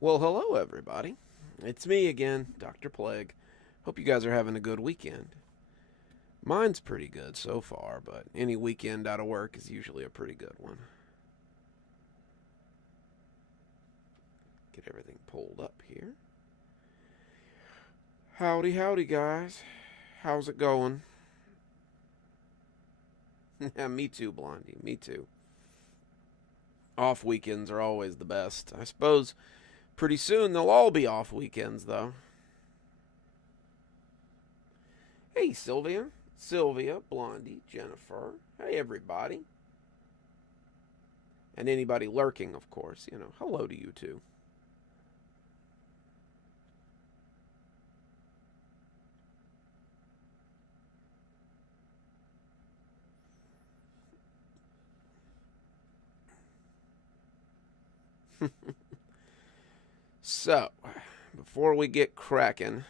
Well, hello, everybody. It's me again, Dr. Plague. Hope you guys are having a good weekend. Mine's pretty good so far, but any weekend out of work is usually a pretty good one. Get everything pulled up here. Howdy, howdy, guys. How's it going? Yeah, me too, Blondie. Me too. Off weekends are always the best. I suppose pretty soon they'll all be off weekends, though. Hey, Sylvia, Blondie, Jennifer. Hey, everybody. And anybody lurking, of course. Hello to you too. So, before we get cracking,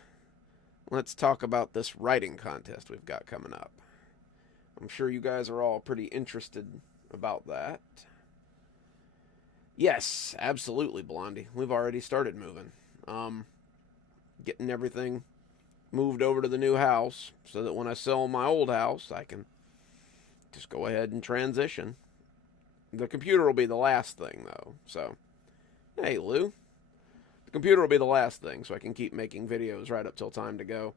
let's talk about this writing contest we've got coming up. I'm sure you guys are all pretty interested about that. Yes, absolutely, Blondie. We've already started moving. Getting everything moved over to the new house so that when I sell my old house, I can just go ahead and transition. The computer will be the last thing, though. So, hey, Lou. The computer will be the last thing, so I can keep making videos right up till time to go.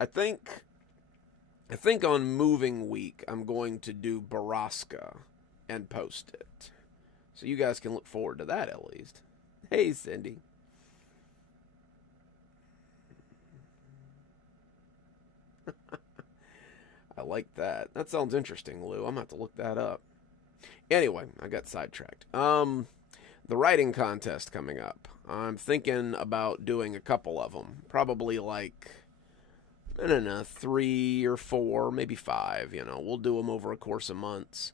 I think on moving week I'm going to do Baraska and post it. So you guys can look forward to that at least. Hey, Cindy. I like that. That sounds interesting, Lou. I'm going to have to look that up. Anyway, I got sidetracked. The writing contest coming up. I'm thinking about doing a couple of them. Probably like, I don't know, 3 or 4, maybe 5. We'll do them over a course of months.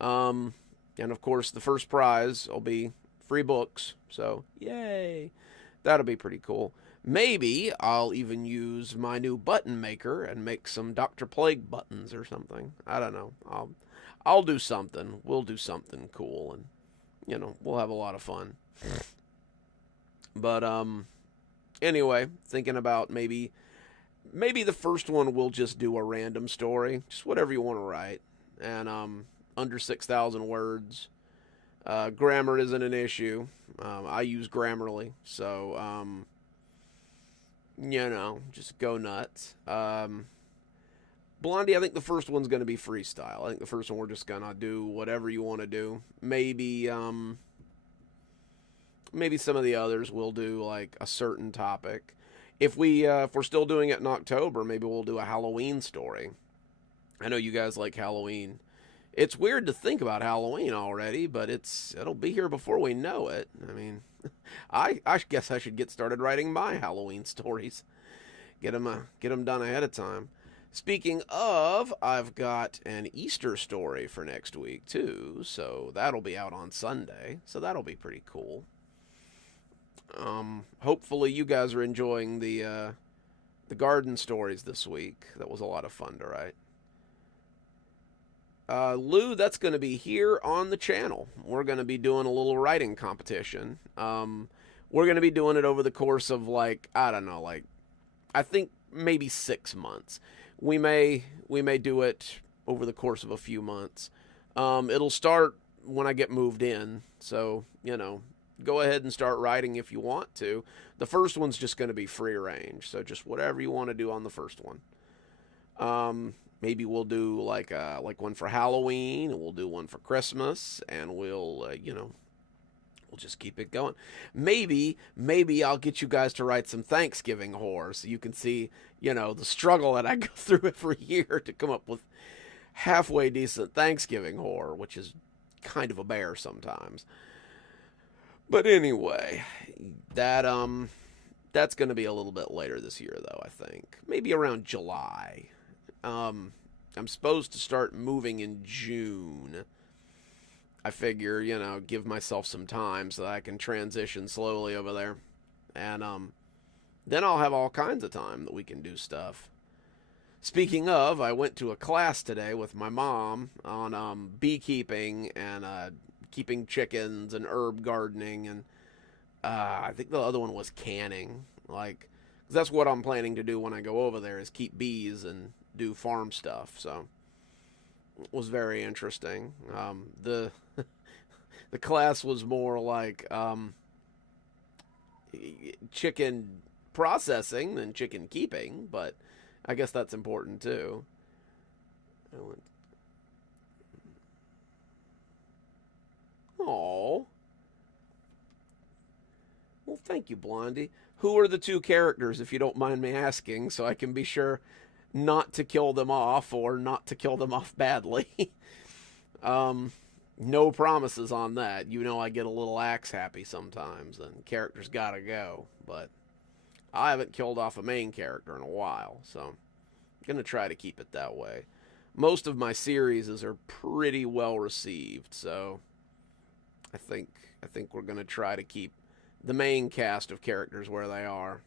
And of course, the first prize will be free books. So, yay. That'll be pretty cool. Maybe I'll even use my new button maker and make some Dr. Plague buttons or something. I don't know. I'll do something. We'll do something cool, and we'll have a lot of fun. But anyway, thinking about maybe the first one we'll just do a random story, just whatever you want to write, and under 6,000 words. Grammar isn't an issue. I use Grammarly, so just go nuts. Blondie, I think the first one's going to be freestyle. I think the first one we're just going to do whatever you want to do. Maybe some of the others will do like a certain topic. If we're still doing it in October, maybe we'll do a Halloween story. I know you guys like Halloween. It's weird to think about Halloween already, but it'll be here before we know it. I mean, I guess I should get started writing my Halloween stories. Get them done ahead of time. Speaking of, I've got an Easter story for next week too, so that'll be out on Sunday. So that'll be pretty cool. Hopefully you guys are enjoying the garden stories this week. That was a lot of fun to write. Lou, that's going to be here on the channel. We're going to be doing a little writing competition. We're going to be doing it over the course of I don't know, I think maybe 6 months. We may do it over the course of a few months. It'll start when I get moved in, so go ahead and start writing if you want to. The first one's just going to be free range, so just whatever you want to do on the first one. Maybe we'll do like one for Halloween, and we'll do one for Christmas, and we'll just keep it going. Maybe I'll get you guys to write some Thanksgiving horror so you can see, the struggle that I go through every year to come up with halfway decent Thanksgiving horror, which is kind of a bear sometimes. But anyway, that's going to be a little bit later this year though, I think. Maybe around July. I'm supposed to start moving in June. I figure, give myself some time so that I can transition slowly over there. And then I'll have all kinds of time that we can do stuff. Speaking of, I went to a class today with my mom on beekeeping and keeping chickens and herb gardening. And I think the other one was canning. Like, 'cause that's what I'm planning to do when I go over there is keep bees and do farm stuff. So it was very interesting. The class was more like chicken processing than chicken keeping, but I guess that's important too. Oh, well, thank you, Blondie. Who are the two characters, if you don't mind me asking, so I can be sure not to kill them off or not to kill them off badly? um, no promises on that. You know, I get a little axe happy sometimes, and characters gotta go. But I haven't killed off a main character in a while, so I'm gonna try to keep it that way. Most of my series are pretty well received, so I think I think we're gonna try to keep the main cast of characters where they are.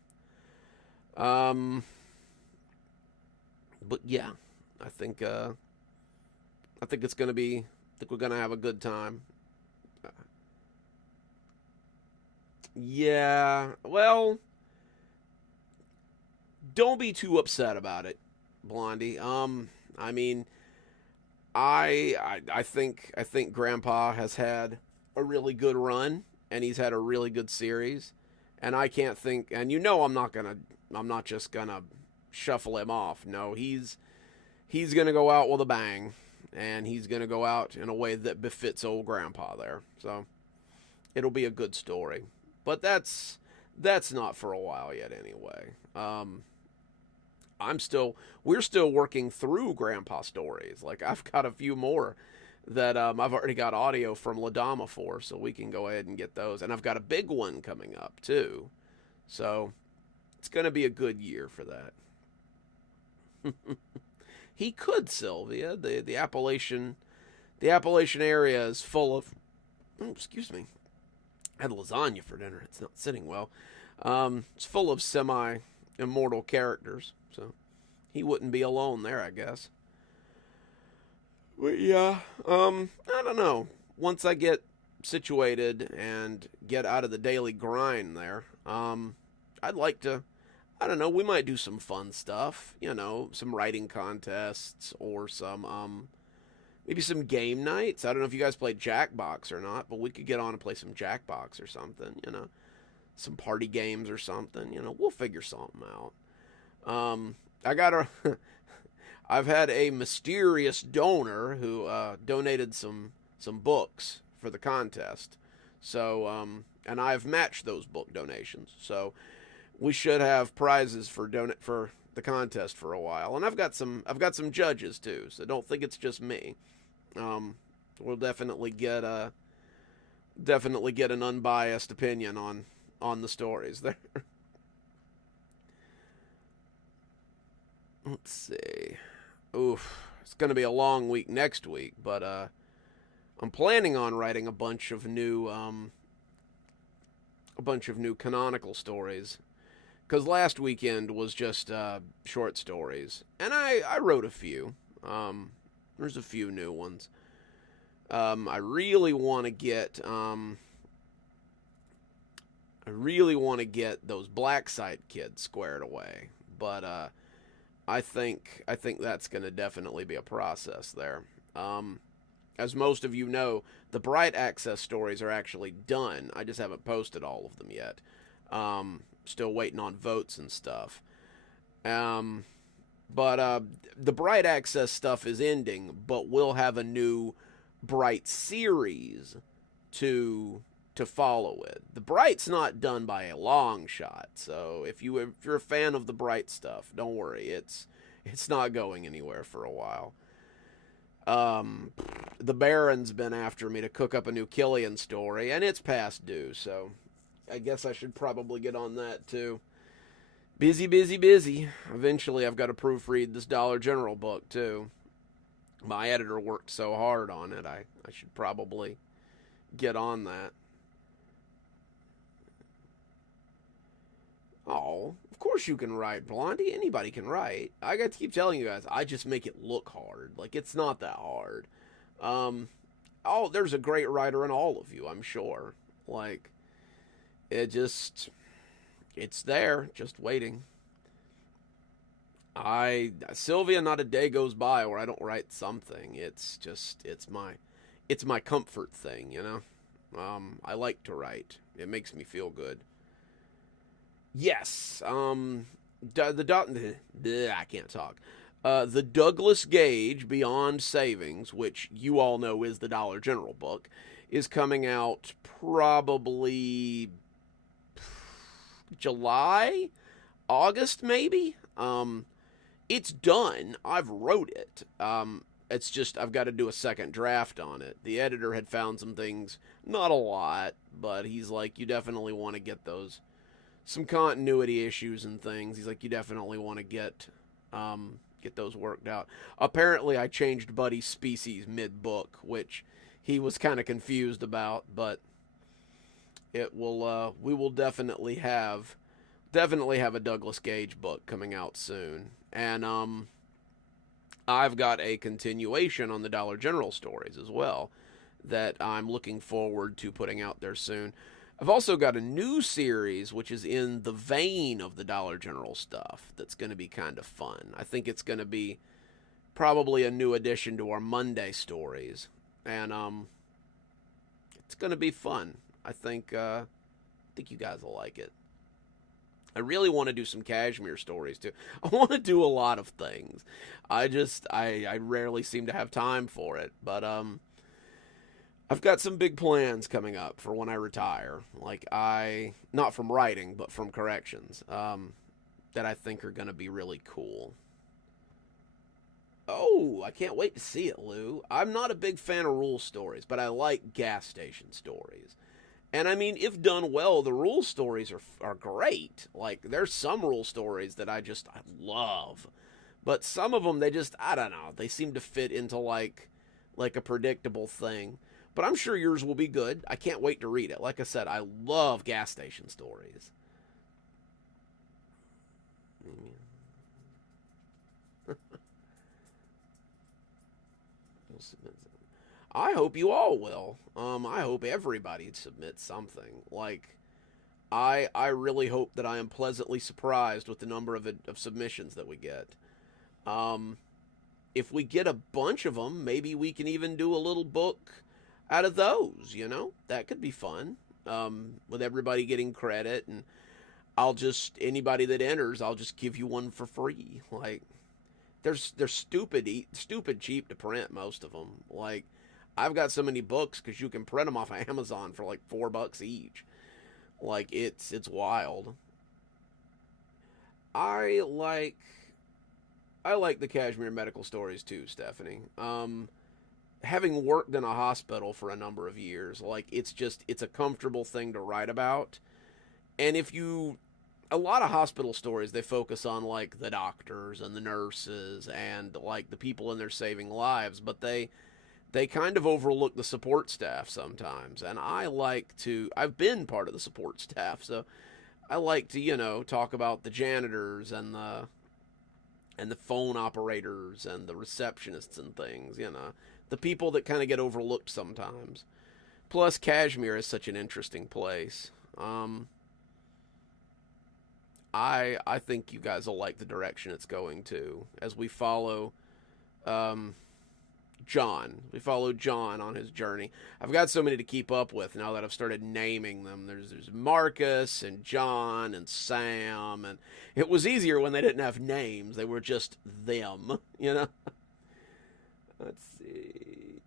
Um, but yeah, I think I think it's gonna be. I think we're gonna have a good time. Yeah, well, don't be too upset about it, Blondie. I mean, I think Grandpa has had a really good run, and he's had a really good series, and I can't think. And you know, I'm not just gonna shuffle him off. No, he's gonna go out with a bang, and he's gonna go out in a way that befits old Grandpa there. So it'll be a good story, but that's not for a while yet, anyway. We're still working through Grandpa stories. Like I've got a few more that I've already got audio from Ladama for, so we can go ahead and get those. And I've got a big one coming up too, so it's going to be a good year for that. He could, Sylvia. The Appalachian area is full of. Oh, excuse me. I had lasagna for dinner. It's not sitting well. It's full of semi immortal characters, so he wouldn't be alone there, I guess. But yeah, I don't know. Once I get situated and get out of the daily grind there, I'd like to. I don't know. We might do some fun stuff. You know, some writing contests or some maybe some game nights. I don't know if you guys play Jackbox or not, but we could get on and play some Jackbox or something. You know, some party games or something. You know, we'll figure something out. I got a. I've had a mysterious donor who donated some books for the contest. So and I've matched those book donations. So we should have prizes for the contest for a while. And I've got some judges too. So don't think it's just me. We'll definitely get an unbiased opinion on the stories there. Let's see. Oof, it's going to be a long week next week, but I'm planning on writing a bunch of new canonical stories. Because last weekend was just short stories, and I wrote a few. There's a few new ones. I really want to get those Black Site kids squared away, but I think that's going to definitely be a process there. As most of you know, the Bright Access stories are actually done. I just haven't posted all of them yet. Still waiting on votes and stuff. But the Bright Access stuff is ending, but we'll have a new Bright series to follow it. The Bright's not done by a long shot, so if you're a fan of the Bright stuff, don't worry, it's not going anywhere for a while. The Baron's been after me to cook up a new Killian story, and it's past due, so I guess I should probably get on that too. Busy, busy, busy. Eventually, I've got to proofread this Dollar General book too. My editor worked so hard on it, I should probably get on that. Oh, of course you can write, Blondie. Anybody can write. I got to keep telling you guys, I just make it look hard. Like, it's not that hard. Oh, there's a great writer in all of you, I'm sure. Like, It's there, just waiting. Sylvia, not a day goes by where I don't write something. It's my comfort thing, you know. I like to write. It makes me feel good. Yes. I can't talk. The Douglas Gage Beyond Savings, which you all know is the Dollar General book, is coming out probably July, August, maybe. It's done. I've wrote it. It's just I've got to do a second draft on it. The editor had found some things, not a lot, but he's like, you definitely want to get those some continuity issues and things. He's like, you definitely want to get those worked out. Apparently, I changed Buddy's species mid book, which he was kind of confused about, but it will. We will definitely have a Douglas Gage book coming out soon, and I've got a continuation on the Dollar General stories as well that I'm looking forward to putting out there soon. I've also got a new series which is in the vein of the Dollar General stuff that's going to be kind of fun. I think it's going to be probably a new addition to our Monday stories, and it's going to be fun. I think you guys will like it. I really want to do some Kashmir stories too. I want to do a lot of things. I rarely seem to have time for it, but I've got some big plans coming up for when I retire. Not from writing, but from corrections, that I think are going to be really cool. Oh, I can't wait to see it, Lou. I'm not a big fan of rule stories, but I like gas station stories. And I mean, if done well, the rule stories are great. Like, there's some rule stories that I love. But some of them, I don't know, they seem to fit into like a predictable thing. But I'm sure yours will be good. I can't wait to read it. Like I said, I love gas station stories. I hope you all will. I hope everybody submits something. I really hope that I am pleasantly surprised with the number of submissions that we get. Um, if we get a bunch of them, maybe we can even do a little book out of those. You know, that could be fun. With everybody getting credit, and anybody that enters, I'll just give you one for free. They're stupid cheap to print, most of them. I've got so many books because you can print them off of Amazon for like $4 each. It's wild. I like I like the Kashmir medical stories too, Stephanie. Having worked in a hospital for a number of years, it's a comfortable thing to write about. And a lot of hospital stories, they focus on like the doctors and the nurses and like the people in there saving lives, but they kind of overlook the support staff sometimes. And I've been part of the support staff, so I like to, talk about the janitors and the phone operators and the receptionists and things, the people that kind of get overlooked sometimes. Plus, Kashmir is such an interesting place. I think you guys will like the direction it's going to as we follow um, John. We follow John on his journey. I've got so many to keep up with now that I've started naming them. There's Marcus and John and Sam, and it was easier when they didn't have names. They were just them, Let's see.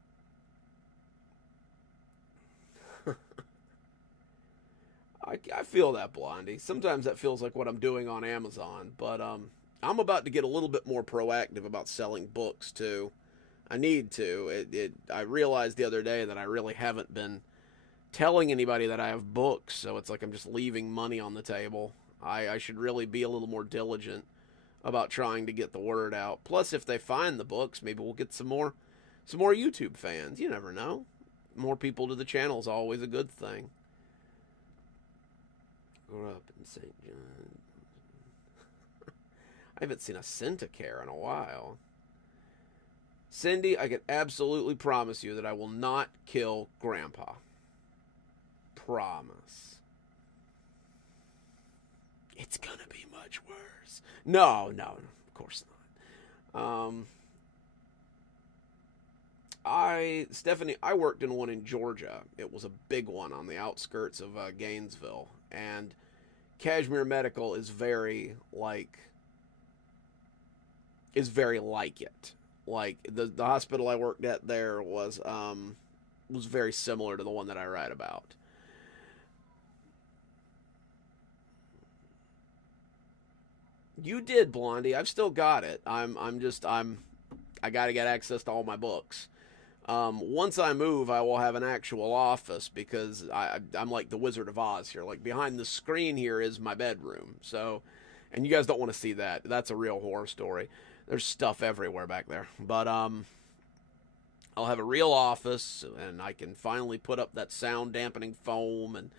I feel that, Blondie. Sometimes that feels like what I'm doing on Amazon, but I'm about to get a little bit more proactive about selling books too. I need to. I realized the other day that I really haven't been telling anybody that I have books, so it's like I'm just leaving money on the table. I should really be a little more diligent about trying to get the word out. Plus, if they find the books, maybe we'll get some more YouTube fans. You never know. More people to the channel is always a good thing. Grew up in St. John. I haven't seen a Centacare in a while. Cindy, I can absolutely promise you that I will not kill Grandpa. Promise. much worse. No, of course not. Stephanie, I worked in one in Georgia. It was a big one on the outskirts of Gainesville, and Cashmere Medical is very like it. Like the hospital I worked at there was very similar to the one that I write about. You did, Blondie. I've still got it. I got to get access to all my books. Once I move, I will have an actual office because I'm like the Wizard of Oz here. Like behind the screen here is my bedroom. So, and you guys don't want to see that. That's a real horror story. There's stuff everywhere back there. But I'll have a real office, and I can finally put up that sound dampening foam and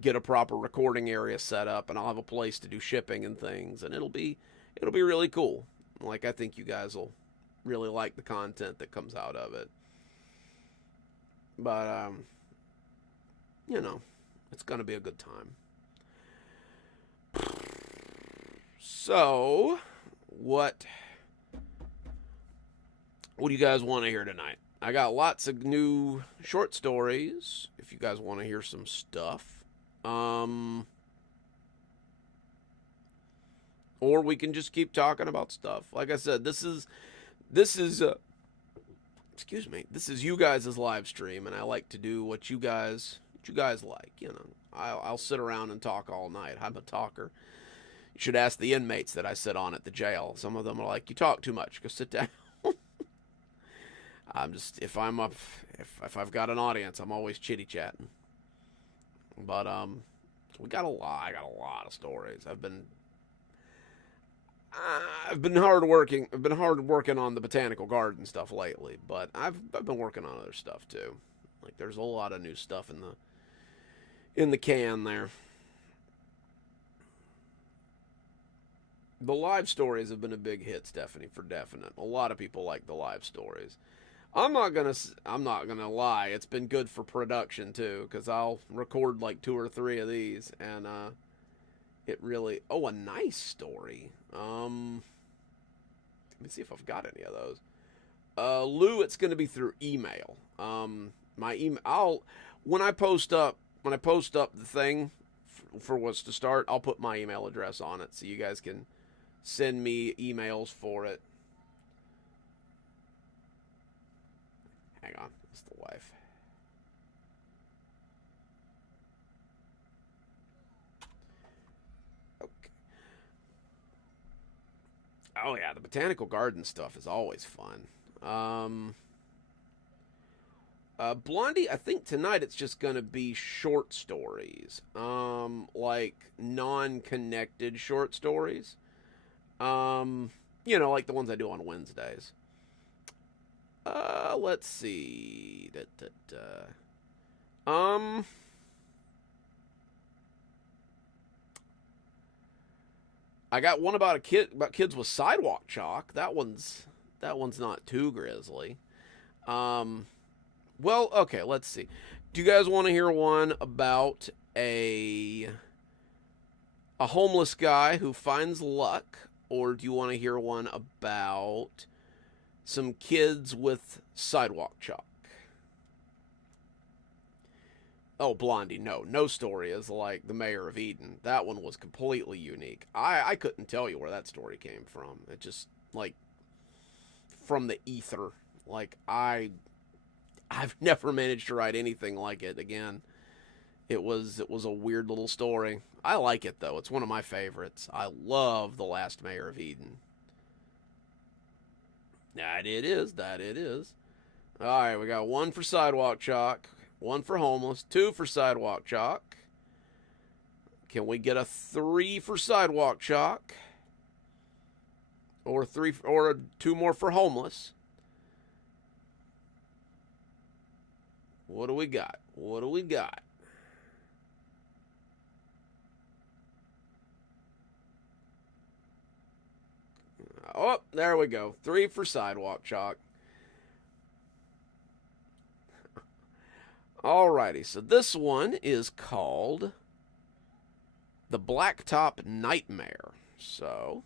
get a proper recording area set up, and I'll have a place to do shipping and things, and it'll be really cool. Like, I think you guys will really like the content that comes out of it. But it's gonna be a good time. So, what do you guys want to hear tonight? I got lots of new short stories if you guys want to hear some stuff. Or we can just keep talking about stuff. Like I said, this is excuse me. This is you guys' live stream, and I like to do what you guys like. I'll sit around and talk all night. I'm a talker. You should ask the inmates that I sit on at the jail. Some of them are like, "You talk too much. Go sit down." I'm just if I've got an audience, I'm always chitty chatting. But we got a lot. I got a lot of stories. I've been hard working. I've been hard working on the botanical garden stuff lately, but I've been working on other stuff too. Like there's a lot of new stuff in the can there. The live stories have been a big hit, Stephanie, for definite. A lot of people like the live stories. I'm not gonna lie. It's been good for production too, because I'll record like 2 or 3 of these, and it really. Oh, a nice story. Let me see if I've got any of those. Lou, it's gonna be through email. My email. When I post up the thing for what's to start, I'll put my email address on it so you guys can send me emails for it. Hang on, it's the wife. Okay. Oh yeah, the botanical garden stuff is always fun. Blondie, I think tonight it's just gonna be short stories. Like non-connected short stories. Like the ones I do on Wednesdays. Let's see. I got one about kids with sidewalk chalk. That one's not too grisly. Well, okay, let's see. Do you guys want to hear one about a homeless guy who finds luck, or do you want to hear one about some kids with sidewalk chalk? Oh, Blondie, no story is like the Mayor of Eden. That one was completely unique. I couldn't tell you where that story came from. It just, like, from the ether. Like, I've never managed to write anything like it again. It was a weird little story. I like it, though. It's one of my favorites. I love The Last Mayor of Eden. That it is. All right, we got 1 for sidewalk chalk, 1 for homeless, 2 for sidewalk chalk. Can we get a 3 for sidewalk chalk? Or 2 more for homeless? What do we got? Oh, there we go. 3 for sidewalk chalk. Alrighty, so this one is called The Blacktop Nightmare. So,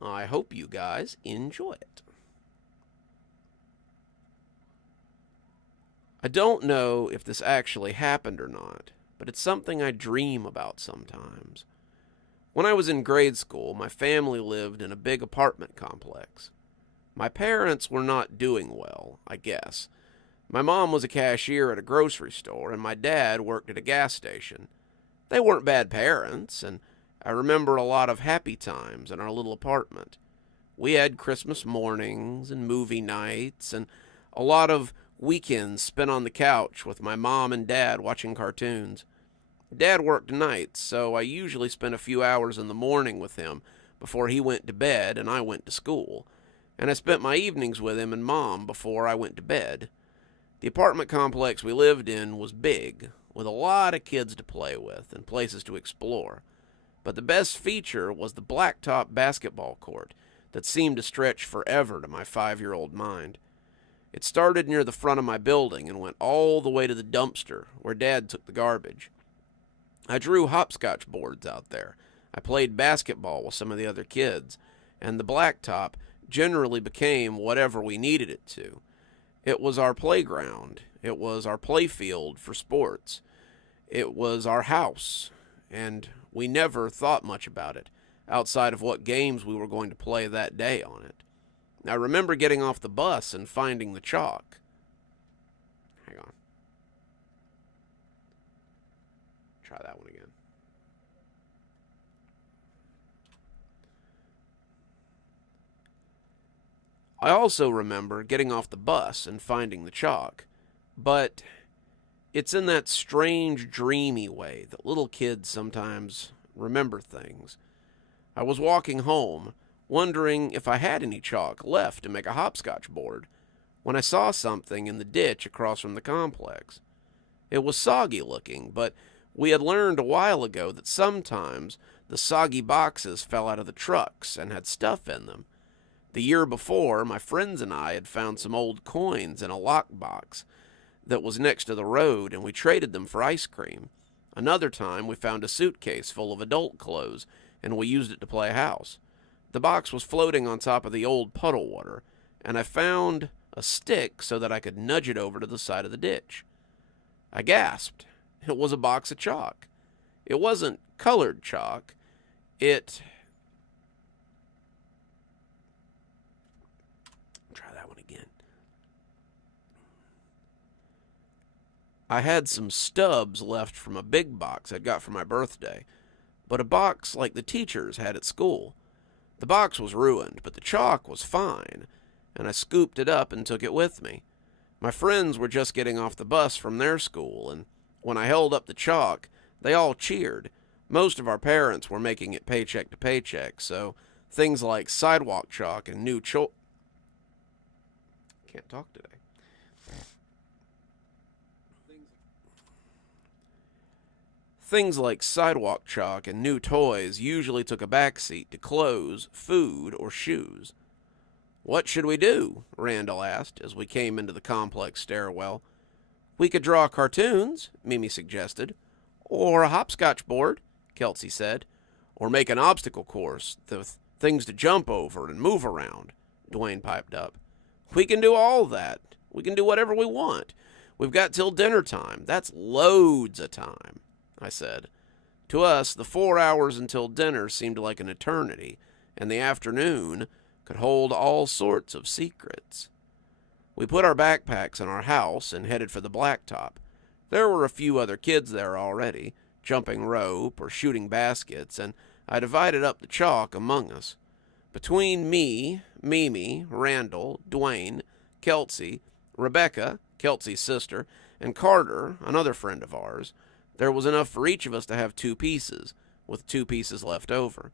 I hope you guys enjoy it. I don't know if this actually happened or not, but it's something I dream about sometimes. When I was in grade school, my family lived in a big apartment complex. My parents were not doing well, I guess. My mom was a cashier at a grocery store, and my dad worked at a gas station. They weren't bad parents, and I remember a lot of happy times in our little apartment. We had Christmas mornings and movie nights, and a lot of weekends spent on the couch with my mom and dad watching cartoons. Dad worked nights, so I usually spent a few hours in the morning with him before he went to bed and I went to school, and I spent my evenings with him and Mom before I went to bed. The apartment complex we lived in was big, with a lot of kids to play with and places to explore. But the best feature was the blacktop basketball court that seemed to stretch forever to my 5-year-old mind. It started near the front of my building and went all the way to the dumpster where Dad took the garbage. I drew hopscotch boards out there. I played basketball with some of the other kids, and the blacktop generally became whatever we needed it to. It was our playground. It was our playfield for sports. It was our house, and we never thought much about it, outside of what games we were going to play that day on it. I remember getting off the bus and finding the chalk. Hang on. Try that one again. I also remember getting off the bus and finding the chalk, but it's in that strange, dreamy way that little kids sometimes remember things. I was walking home, wondering if I had any chalk left to make a hopscotch board, when I saw something in the ditch across from the complex. It was soggy looking, but we had learned a while ago that sometimes the soggy boxes fell out of the trucks and had stuff in them. The year before, my friends and I had found some old coins in a lockbox that was next to the road, and we traded them for ice cream. Another time, we found a suitcase full of adult clothes, and we used it to play house. The box was floating on top of the old puddle water, and I found a stick so that I could nudge it over to the side of the ditch. I gasped. It was a box of chalk. It wasn't colored chalk. Try that one again. I had some stubs left from a big box I'd got for my birthday, but a box like the teachers had at school. The box was ruined, but the chalk was fine, and I scooped it up and took it with me. My friends were just getting off the bus from their school, and when I held up the chalk, they all cheered. Most of our parents were making it paycheck to paycheck, so things like sidewalk chalk and Can't talk today. Things like sidewalk chalk and new toys usually took a backseat to clothes, food, or shoes. "What should we do?" Randall asked as we came into the complex stairwell. "We could draw cartoons," Mimi suggested. "Or a hopscotch board," Kelsey said. "Or make an obstacle course with things to jump over and move around," Dwayne piped up. "We can do all that. We can do whatever we want. We've got till dinner time. That's loads of time," I said. To us, the 4 hours until dinner seemed like an eternity, and the afternoon could hold all sorts of secrets. We put our backpacks in our house and headed for the blacktop. There were a few other kids there already, jumping rope or shooting baskets, and I divided up the chalk among us. Between me, Mimi, Randall, Dwayne, Kelsey, Rebecca, Kelsey's sister, and Carter, another friend of ours, there was enough for each of us to have 2 pieces, with 2 pieces left over.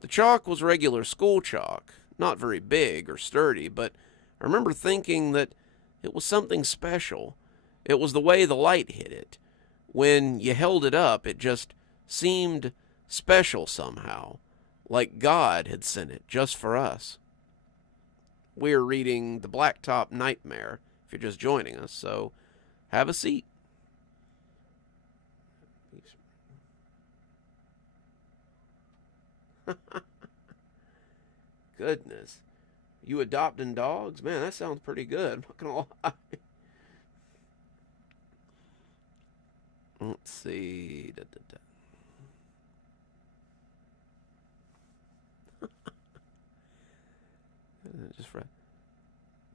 The chalk was regular school chalk, not very big or sturdy, but I remember thinking that it was something special. It was the way the light hit it. When you held it up, it just seemed special somehow, like God had sent it just for us. We're reading The Blacktop Nightmare, if you're just joining us, so have a seat. goodness. You adopting dogs? Man, that sounds pretty good. I'm not going to lie. Let's see. Just right.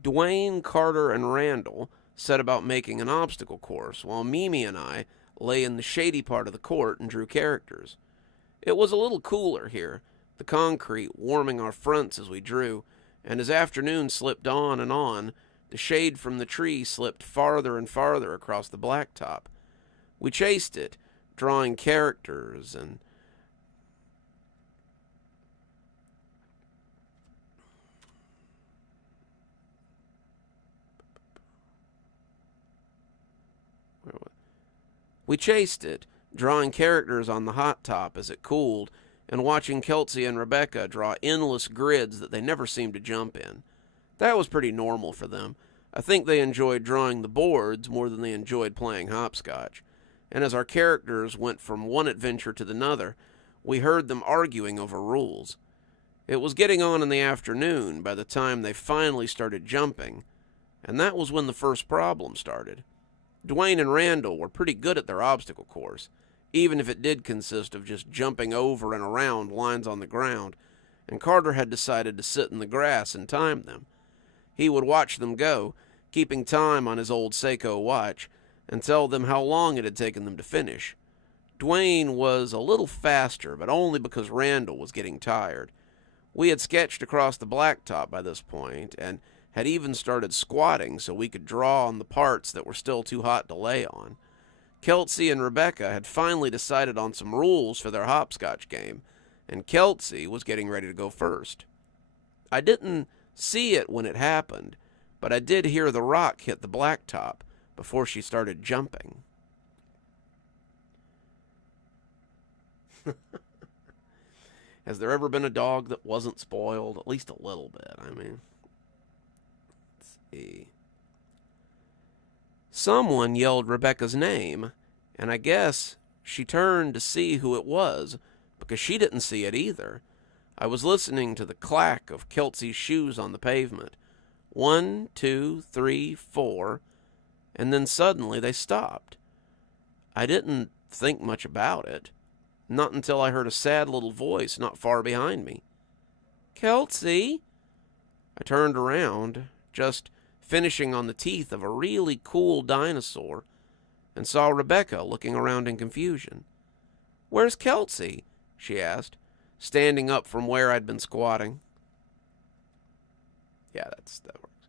Dwayne, Carter, and Randall set about making an obstacle course, while Mimi and I lay in the shady part of the court and drew characters. It was a little cooler here, the concrete warming our fronts as we drew, and as afternoon slipped on, the shade from the tree slipped farther and farther across the blacktop. We chased it, drawing characters and on the hot top as it cooled, and watching Kelsey and Rebecca draw endless grids that they never seemed to jump in. That was pretty normal for them. I think they enjoyed drawing the boards more than they enjoyed playing hopscotch. And as our characters went from one adventure to another, we heard them arguing over rules. It was getting on in the afternoon by the time they finally started jumping, and that was when the first problem started. Dwayne and Randall were pretty good at their obstacle course, even if it did consist of just jumping over and around lines on the ground, and Carter had decided to sit in the grass and time them. He would watch them go, keeping time on his old Seiko watch, and tell them how long it had taken them to finish. Dwayne was a little faster, but only because Randall was getting tired. We had sketched across the blacktop by this point, and had even started squatting so we could draw on the parts that were still too hot to lay on. Kelsey and Rebecca had finally decided on some rules for their hopscotch game, and Kelsey was getting ready to go first. I didn't see it when it happened, but I did hear the rock hit the blacktop before she started jumping. Has there ever been a dog that wasn't spoiled? At least a little bit, I mean. Let's see. Someone yelled Rebecca's name, and I guess she turned to see who it was, because she didn't see it either. I was listening to the clack of Kelsey's shoes on the pavement. 1, 2, 3, 4, and then suddenly they stopped. I didn't think much about it, not until I heard a sad little voice not far behind me. "Kelsey?" I turned around, just finishing on the teeth of a really cool dinosaur, and saw Rebecca looking around in confusion. "Where's Kelsey?" she asked, standing up from where I'd been squatting. Yeah, that works.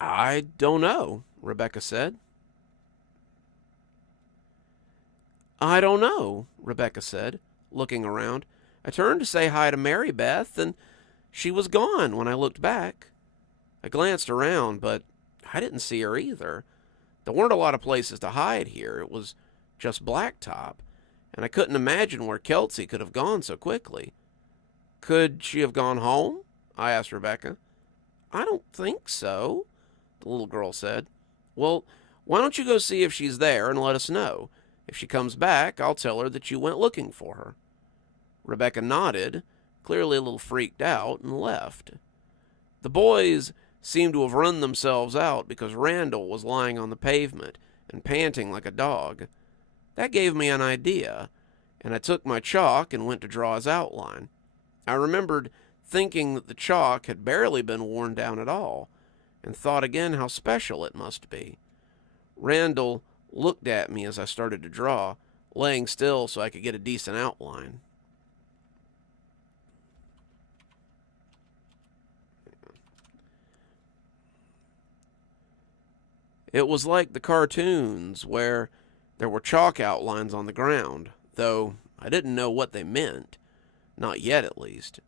"I don't know," Rebecca said. "I don't know," Rebecca said, looking around. I turned to say hi to Mary Beth, and she was gone when I looked back. I glanced around, but I didn't see her either. There weren't a lot of places to hide here. It was just blacktop, and I couldn't imagine where Kelsey could have gone so quickly. "Could she have gone home?" I asked Rebecca. "I don't think so," the little girl said. "Well, why don't you go see if she's there and let us know? If she comes back, I'll tell her that you went looking for her." Rebecca nodded, clearly a little freaked out, and left. The boys seemed to have run themselves out because Randall was lying on the pavement and panting like a dog. That gave me an idea, and I took my chalk and went to draw his outline. I remembered thinking that the chalk had barely been worn down at all, and thought again how special it must be. Randall looked at me as I started to draw, laying still so I could get a decent outline. It was like the cartoons where there were chalk outlines on the ground, though I didn't know what they meant. Not yet, at least.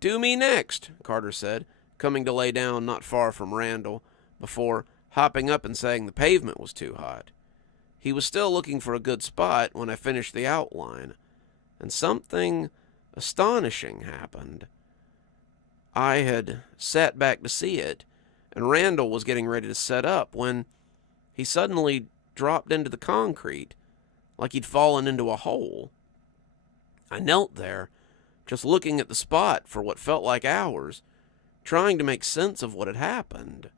"Do me next," Carter said, coming to lay down not far from Randall, before hopping up and saying the pavement was too hot. He was still looking for a good spot when I finished the outline, and something astonishing happened. I had sat back to see it, and Randall was getting ready to set up when he suddenly dropped into the concrete, like he'd fallen into a hole. I knelt there, just looking at the spot for what felt like hours, trying to make sense of what had happened.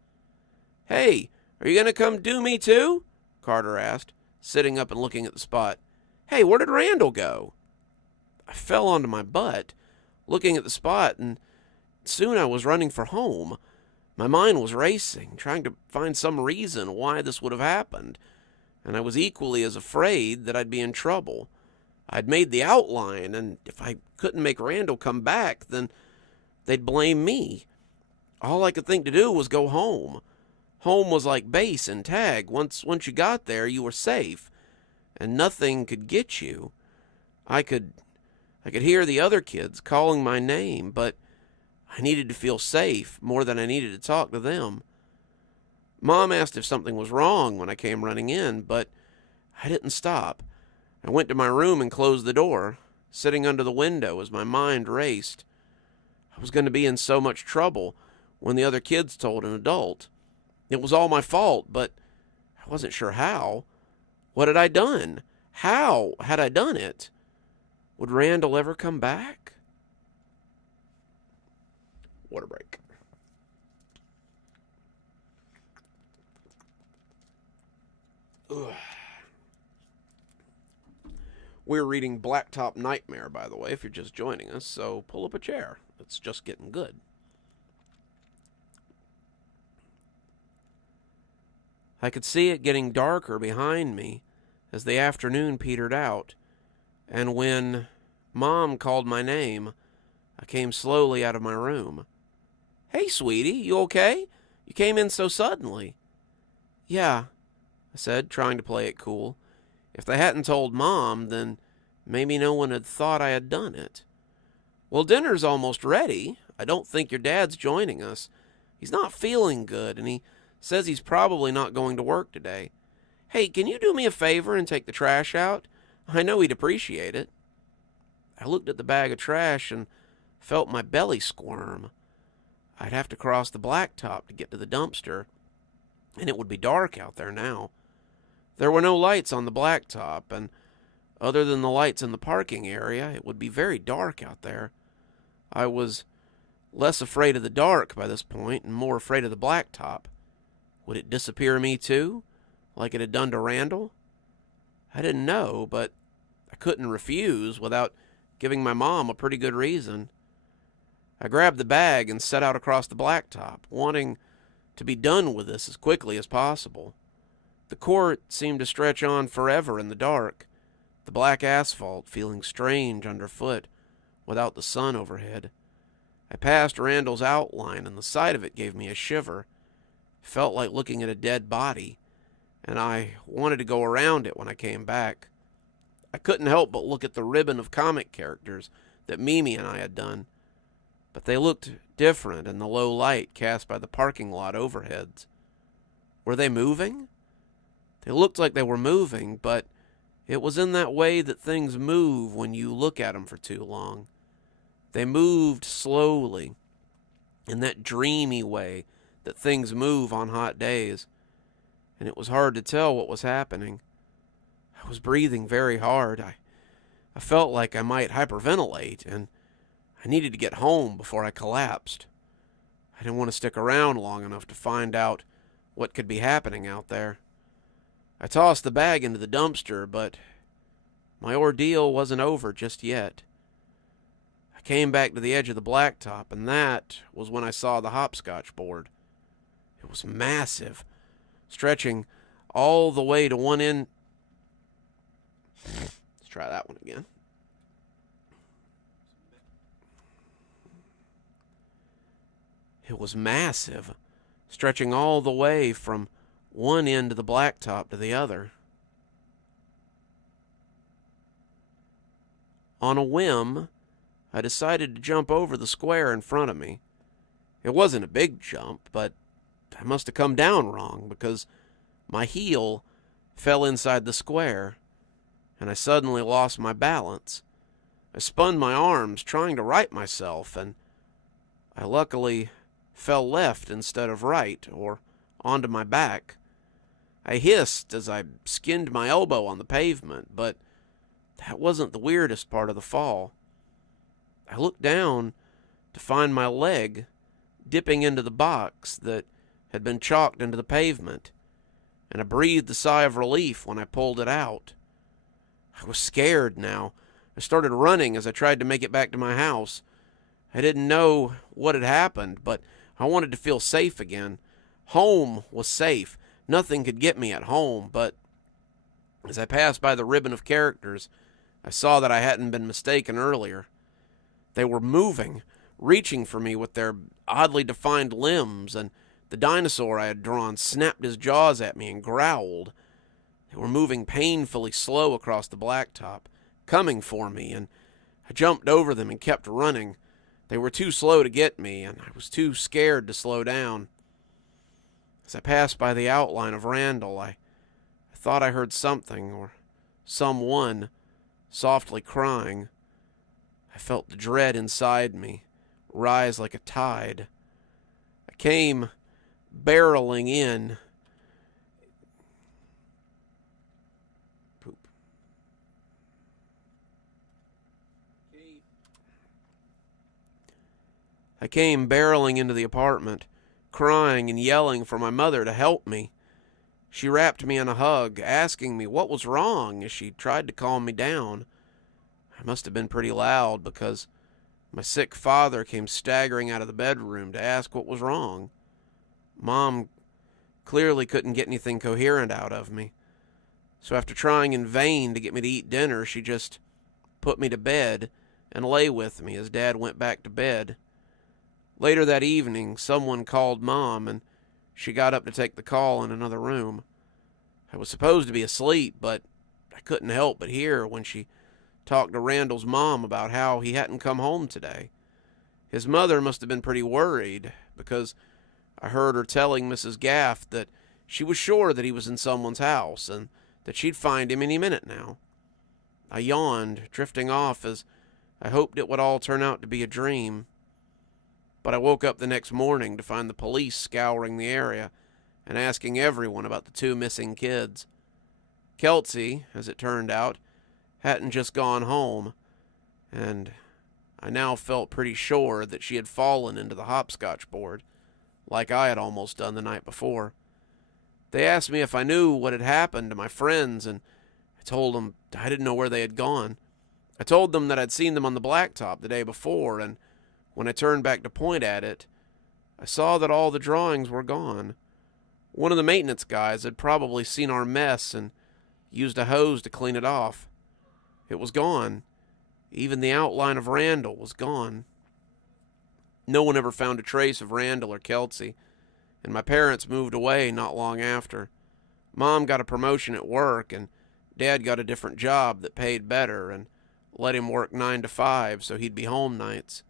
"Hey, are you going to come do me too?" Carter asked, sitting up and looking at the spot. "Hey, where did Randall go?" I fell onto my butt, looking at the spot, and soon I was running for home. My mind was racing, trying to find some reason why this would have happened, and I was equally as afraid that I'd be in trouble. I'd made the outline, and if I couldn't make Randall come back, then they'd blame me. All I could think to do was go home. Home was like base and tag. Once you got there, you were safe, and nothing could get you. I could hear the other kids calling my name, but I needed to feel safe more than I needed to talk to them. Mom asked if something was wrong when I came running in, but I didn't stop. I went to my room and closed the door, sitting under the window as my mind raced. I was going to be in so much trouble when the other kids told an adult. It was all my fault, but I wasn't sure how. What had I done? How had I done it? Would Randall ever come back? Water break. Ugh. We're reading Blacktop Nightmare, by the way, if you're just joining us, so pull up a chair. It's just getting good. I could see it getting darker behind me as the afternoon petered out, and when Mom called my name, I came slowly out of my room. "Hey, sweetie, you okay? You came in so suddenly." "Yeah," I said, trying to play it cool. If they hadn't told Mom, then maybe no one had thought I had done it. "Well, dinner's almost ready. I don't think your dad's joining us. He's not feeling good, and he says he's probably not going to work today. Hey, can you do me a favor and take the trash out? I know he'd appreciate it." I looked at the bag of trash and felt my belly squirm. I'd have to cross the blacktop to get to the dumpster, and it would be dark out there now. There were no lights on the blacktop, and other than the lights in the parking area, it would be very dark out there. I was less afraid of the dark by this point and more afraid of the blacktop. Would it disappear me too, like it had done to Randall? I didn't know, but I couldn't refuse without giving my mom a pretty good reason. I grabbed the bag and set out across the blacktop, wanting to be done with this as quickly as possible. The court seemed to stretch on forever in the dark, the black asphalt feeling strange underfoot without the sun overhead. I passed Randall's outline, and the sight of it gave me a shiver. It felt like looking at a dead body, and I wanted to go around it when I came back. I couldn't help but look at the ribbon of comic characters that Mimi and I had done, but they looked different in the low light cast by the parking lot overheads. Were they moving? They looked like they were moving, but it was in that way that things move when you look at them for too long. They moved slowly, in that dreamy way that things move on hot days, and it was hard to tell what was happening. I was breathing very hard. I felt like I might hyperventilate, and I needed to get home before I collapsed. I didn't want to stick around long enough to find out what could be happening out there. I tossed the bag into the dumpster, but my ordeal wasn't over just yet. I came back to the edge of the blacktop, and that was when I saw the hopscotch board. It was massive, stretching all the way to one end. Let's try that one again. It was massive, stretching all the way from one end of the blacktop to the other. On a whim, I decided to jump over the square in front of me. It wasn't a big jump, but I must have come down wrong because my heel fell inside the square, and I suddenly lost my balance. I spun my arms trying to right myself, and I luckily fell left instead of right, or onto my back. I hissed as I skinned my elbow on the pavement, but that wasn't the weirdest part of the fall. I looked down to find my leg dipping into the box that had been chalked into the pavement, and I breathed a sigh of relief when I pulled it out. I was scared now. I started running as I tried to make it back to my house. I didn't know what had happened, but I wanted to feel safe again. Home was safe. Nothing could get me at home, but as I passed by the ribbon of characters, I saw that I hadn't been mistaken earlier. They were moving, reaching for me with their oddly defined limbs, and the dinosaur I had drawn snapped his jaws at me and growled. They were moving painfully slow across the blacktop, coming for me, and I jumped over them and kept running. They were too slow to get me, and I was too scared to slow down. As I passed by the outline of Randall, I thought I heard something, or someone, softly crying. I felt the dread inside me rise like a tide. I came barreling in. I came barreling into the apartment, crying and yelling for my mother to help me. She wrapped me in a hug, asking me what was wrong as she tried to calm me down. I must have been pretty loud because my sick father came staggering out of the bedroom to ask what was wrong. Mom clearly couldn't get anything coherent out of me, so after trying in vain to get me to eat dinner, she just put me to bed and lay with me as Dad went back to bed. Later that evening, someone called Mom, and she got up to take the call in another room. I was supposed to be asleep, but I couldn't help but hear when she talked to Randall's mom about how he hadn't come home today. His mother must have been pretty worried, because I heard her telling Mrs. Gaff that she was sure that he was in someone's house, and that she'd find him any minute now. I yawned, drifting off as I hoped it would all turn out to be a dream. But I woke up the next morning to find the police scouring the area and asking everyone about the 2 missing kids. Kelsey, as it turned out, hadn't just gone home, and I now felt pretty sure that she had fallen into the hopscotch board, like I had almost done the night before. They asked me if I knew what had happened to my friends, and I told them I didn't know where they had gone. I told them that I'd seen them on the blacktop the day before, and when I turned back to point at it, I saw that all the drawings were gone. One of the maintenance guys had probably seen our mess and used a hose to clean it off. It was gone. Even the outline of Randall was gone. No one ever found a trace of Randall or Kelsey, and my parents moved away not long after. Mom got a promotion at work, and Dad got a different job that paid better and let him work 9 to 5 so he'd be home nights.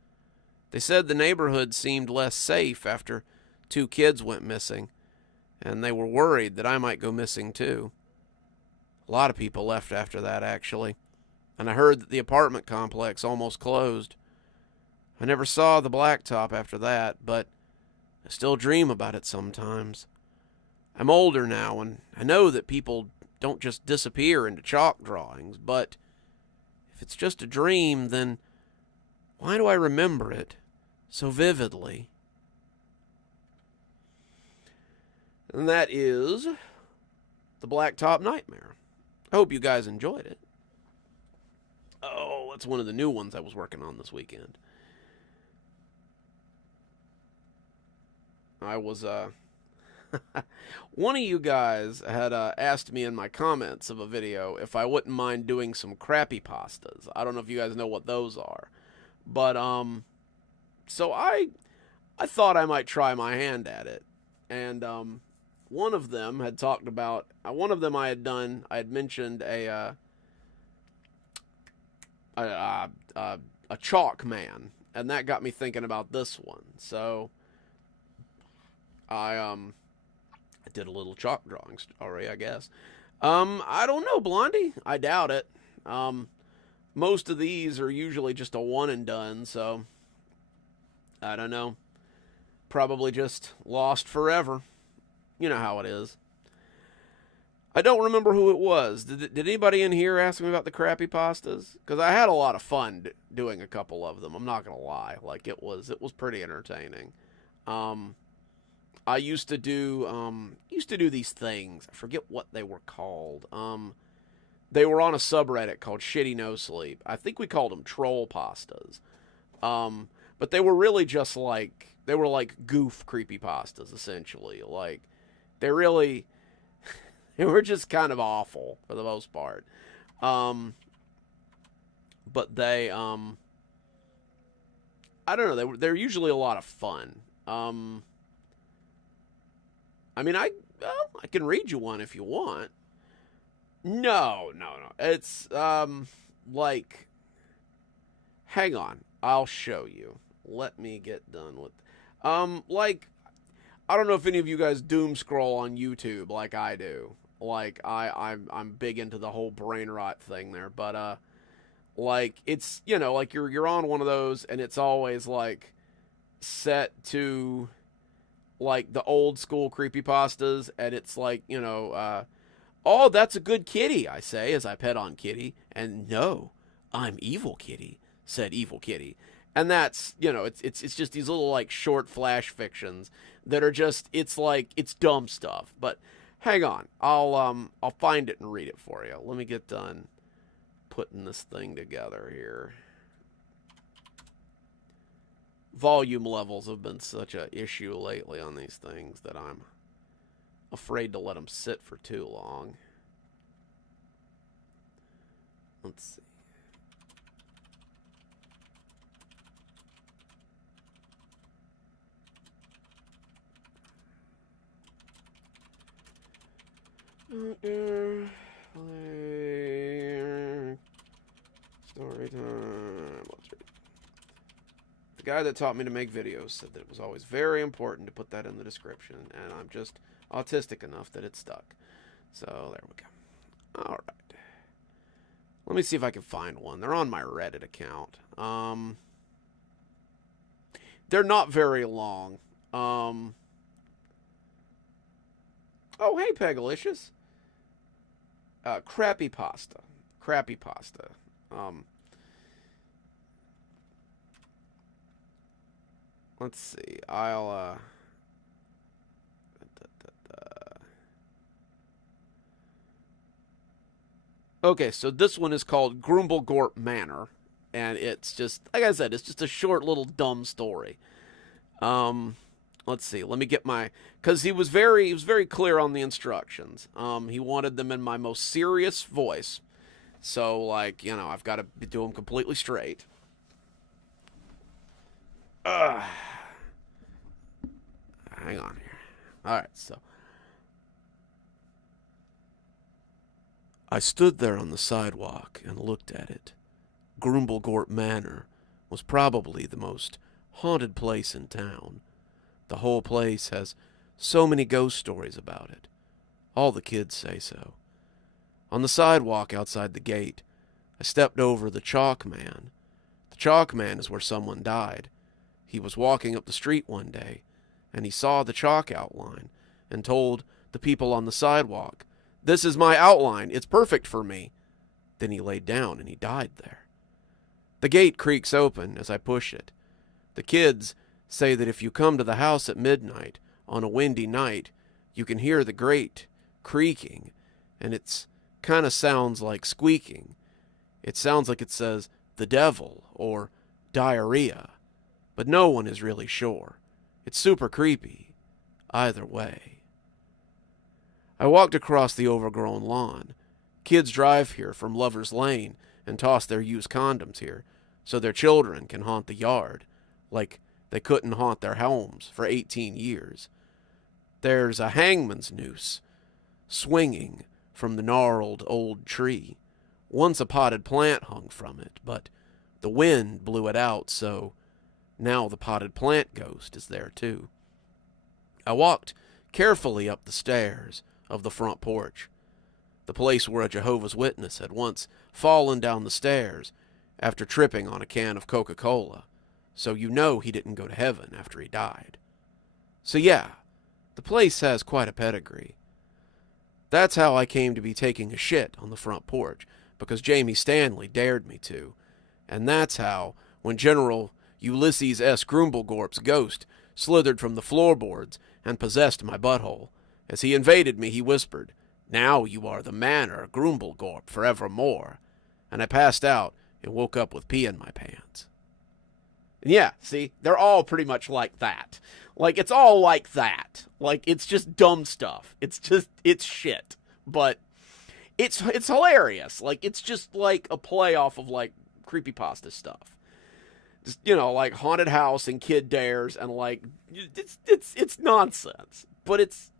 They said the neighborhood seemed less safe after 2 kids went missing, and they were worried that I might go missing too. A lot of people left after that, actually, and I heard that the apartment complex almost closed. I never saw the blacktop after that, but I still dream about it sometimes. I'm older now, and I know that people don't just disappear into chalk drawings, but if it's just a dream, then why do I remember it so vividly? And that is The Blacktop Nightmare. I hope you guys enjoyed it. Oh, that's one of the new ones I was working on this weekend. I was, one of you guys had asked me in my comments of a video if I wouldn't mind doing some crappy pastas. I don't know if you guys know what those are. But, so I thought I might try my hand at it. And, one of them had talked about, one of them I had mentioned a chalk man. And that got me thinking about this one. So I did a little chalk drawing story, I guess. I don't know, Blondie. I doubt it. Most of these are usually just a one and done, so I don't know. Probably just lost forever. You know how it is. I don't remember who it was. Did anybody in here ask me about the crappy pastas? Because I had a lot of fun doing a couple of them. I'm not gonna lie. Like it was pretty entertaining. Um, I used to do these things. I forget what they were called. They were on a subreddit called Shitty No Sleep. I think we called them troll pastas. But they were really just like they were like goof creepy pastas essentially. Like they really they were just kind of awful for the most part. Um, but I don't know, they're usually a lot of fun. I mean I can read you one if you want. No, no, no. It's like hang on. I'll show you. Let me get done with like I don't know if any of you guys doom scroll on YouTube like I do. Like I'm big into the whole brain rot thing there, but like it's like you're on one of those and it's always like set to like the old school creepypastas and it's like, oh, that's a good kitty, I say as I pet on Kitty, and no, I'm evil Kitty, said evil Kitty. And that's, it's just these little like short flash fictions that are just it's like it's dumb stuff. But hang on, I'll find it and read it for you. Let me get done putting this thing together here. Volume levels have been such a issue lately on these things that I'm afraid to let them sit for too long. Let's see. Story time. Let's read. The guy that taught me to make videos said that it was always very important to put that in the description, and I'm just autistic enough that it stuck. So there we go. All right. Let me see if I can find one. They're on my Reddit account. They're not very long. Oh, hey, Pegalicious. Crappy pasta. Crappy pasta. Let's see. I'll Okay, so this one is called Grumblegorp Manor, and it's just like I said, it's just a short little dumb story. Um, let's see. Let me get my because he was very clear on the instructions. He wanted them in my most serious voice, so like I've got to do them completely straight. Ugh. Hang on here. All right, so I stood there on the sidewalk and looked at it. Grumblegorp Manor was probably the most haunted place in town. The whole place has so many ghost stories about it. All the kids say so. On the sidewalk outside the gate, I stepped over the Chalk Man. The Chalk Man is where someone died. He was walking up the street one day, and he saw the chalk outline and told the people on the sidewalk, "This is my outline. It's perfect for me." Then he laid down and he died there. The gate creaks open as I push it. The kids say that if you come to the house at midnight on a windy night, you can hear the grate creaking, and it's kind of sounds like squeaking. It sounds like it says the devil or diarrhea, but no one is really sure. It's super creepy either way. I walked across the overgrown lawn. Kids drive here from Lover's Lane and toss their used condoms here so their children can haunt the yard like they couldn't haunt their homes for 18 years. There's a hangman's noose swinging from the gnarled old tree. Once a potted plant hung from it, but the wind blew it out, so now the potted plant ghost is there too. I walked carefully up the stairs of the front porch, the place where a Jehovah's Witness had once fallen down the stairs after tripping on a can of Coca-Cola, so he didn't go to heaven after he died. So yeah, the place has quite a pedigree. That's how I came to be taking a shit on the front porch, because Jamie Stanley dared me to. And that's how, when General Ulysses S. Grumblegorp's ghost slithered from the floorboards and possessed my butthole. As he invaded me, he whispered, "Now you are the Manor Grumblegorp forevermore." And I passed out and woke up with pee in my pants. And yeah, see, they're all pretty much like that. Like, it's all like that. Like, it's just dumb stuff. It's shit. But it's hilarious. Like, it's just like a play off of, like, creepypasta stuff. Just, like haunted house and kid dares and, like, it's nonsense. But it's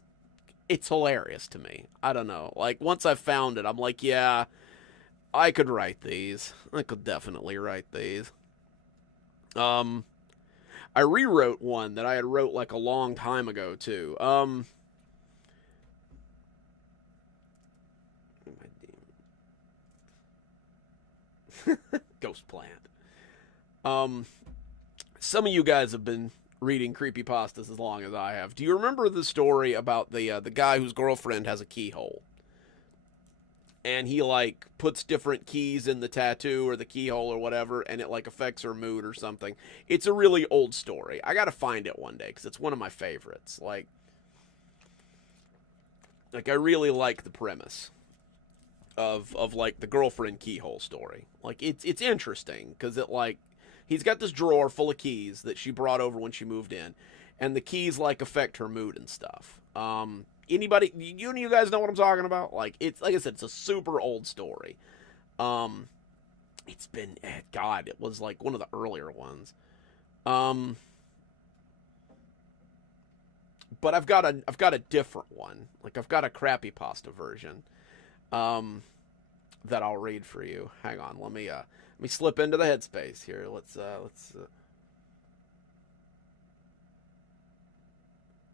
hilarious to me. I don't know. Like, once I found it, I'm like, yeah, I could write these. I could definitely write these. I rewrote one that I had wrote like a long time ago too. Ghost Plant. Some of you guys have been reading creepypastas as long as I have. Do you remember the story about the guy whose girlfriend has a keyhole? And he, like, puts different keys in the tattoo or the keyhole or whatever, and it, like, affects her mood or something. It's a really old story. I gotta find it one day, because it's one of my favorites. Like, I really like the premise of like, the girlfriend keyhole story. Like, it's interesting, because it, like, he's got this drawer full of keys that she brought over when she moved in, and the keys, like, affect her mood and stuff. Anybody, you guys know what I'm talking about? Like, it's, like I said, it's a super old story. It's been, God, it was like one of the earlier ones. But I've got a different one. Like, I've got a creepypasta version, that I'll read for you. Hang on, let me slip into the headspace here.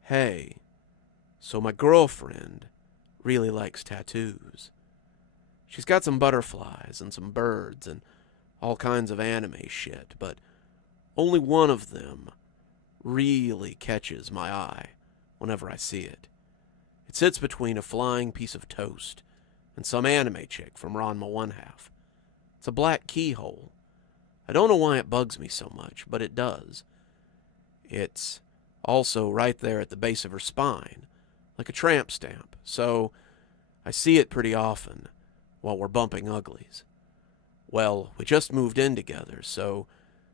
Hey. So my girlfriend really likes tattoos. She's got some butterflies and some birds and all kinds of anime shit, but only one of them really catches my eye whenever I see it. It sits between a flying piece of toast and some anime chick from Ranma One Half. It's a black keyhole. I don't know why it bugs me so much, but it does. It's also right there at the base of her spine, like a tramp stamp, so I see it pretty often while we're bumping uglies. Well, we just moved in together, so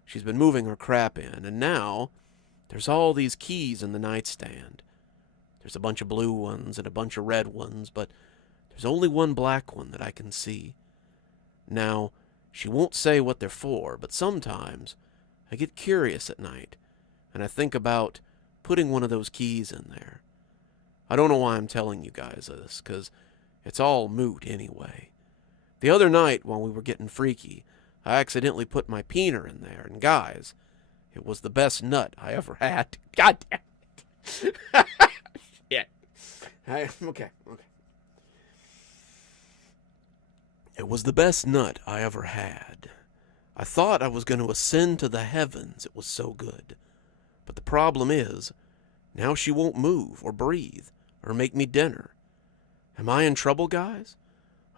she's been moving her crap in, and now there's all these keys in the nightstand. There's a bunch of blue ones and a bunch of red ones, but there's only one black one that I can see. Now, she won't say what they're for, but sometimes I get curious at night, and I think about putting one of those keys in there. I don't know why I'm telling you guys this, because it's all moot anyway. The other night, while we were getting freaky, I accidentally put my peener in there, and guys, it was the best nut I ever had. God damn it. Yeah. Okay. It was the best nut I ever had. I thought I was going to ascend to the heavens, it was so good. But the problem is, now she won't move or breathe or make me dinner. Am I in trouble, guys?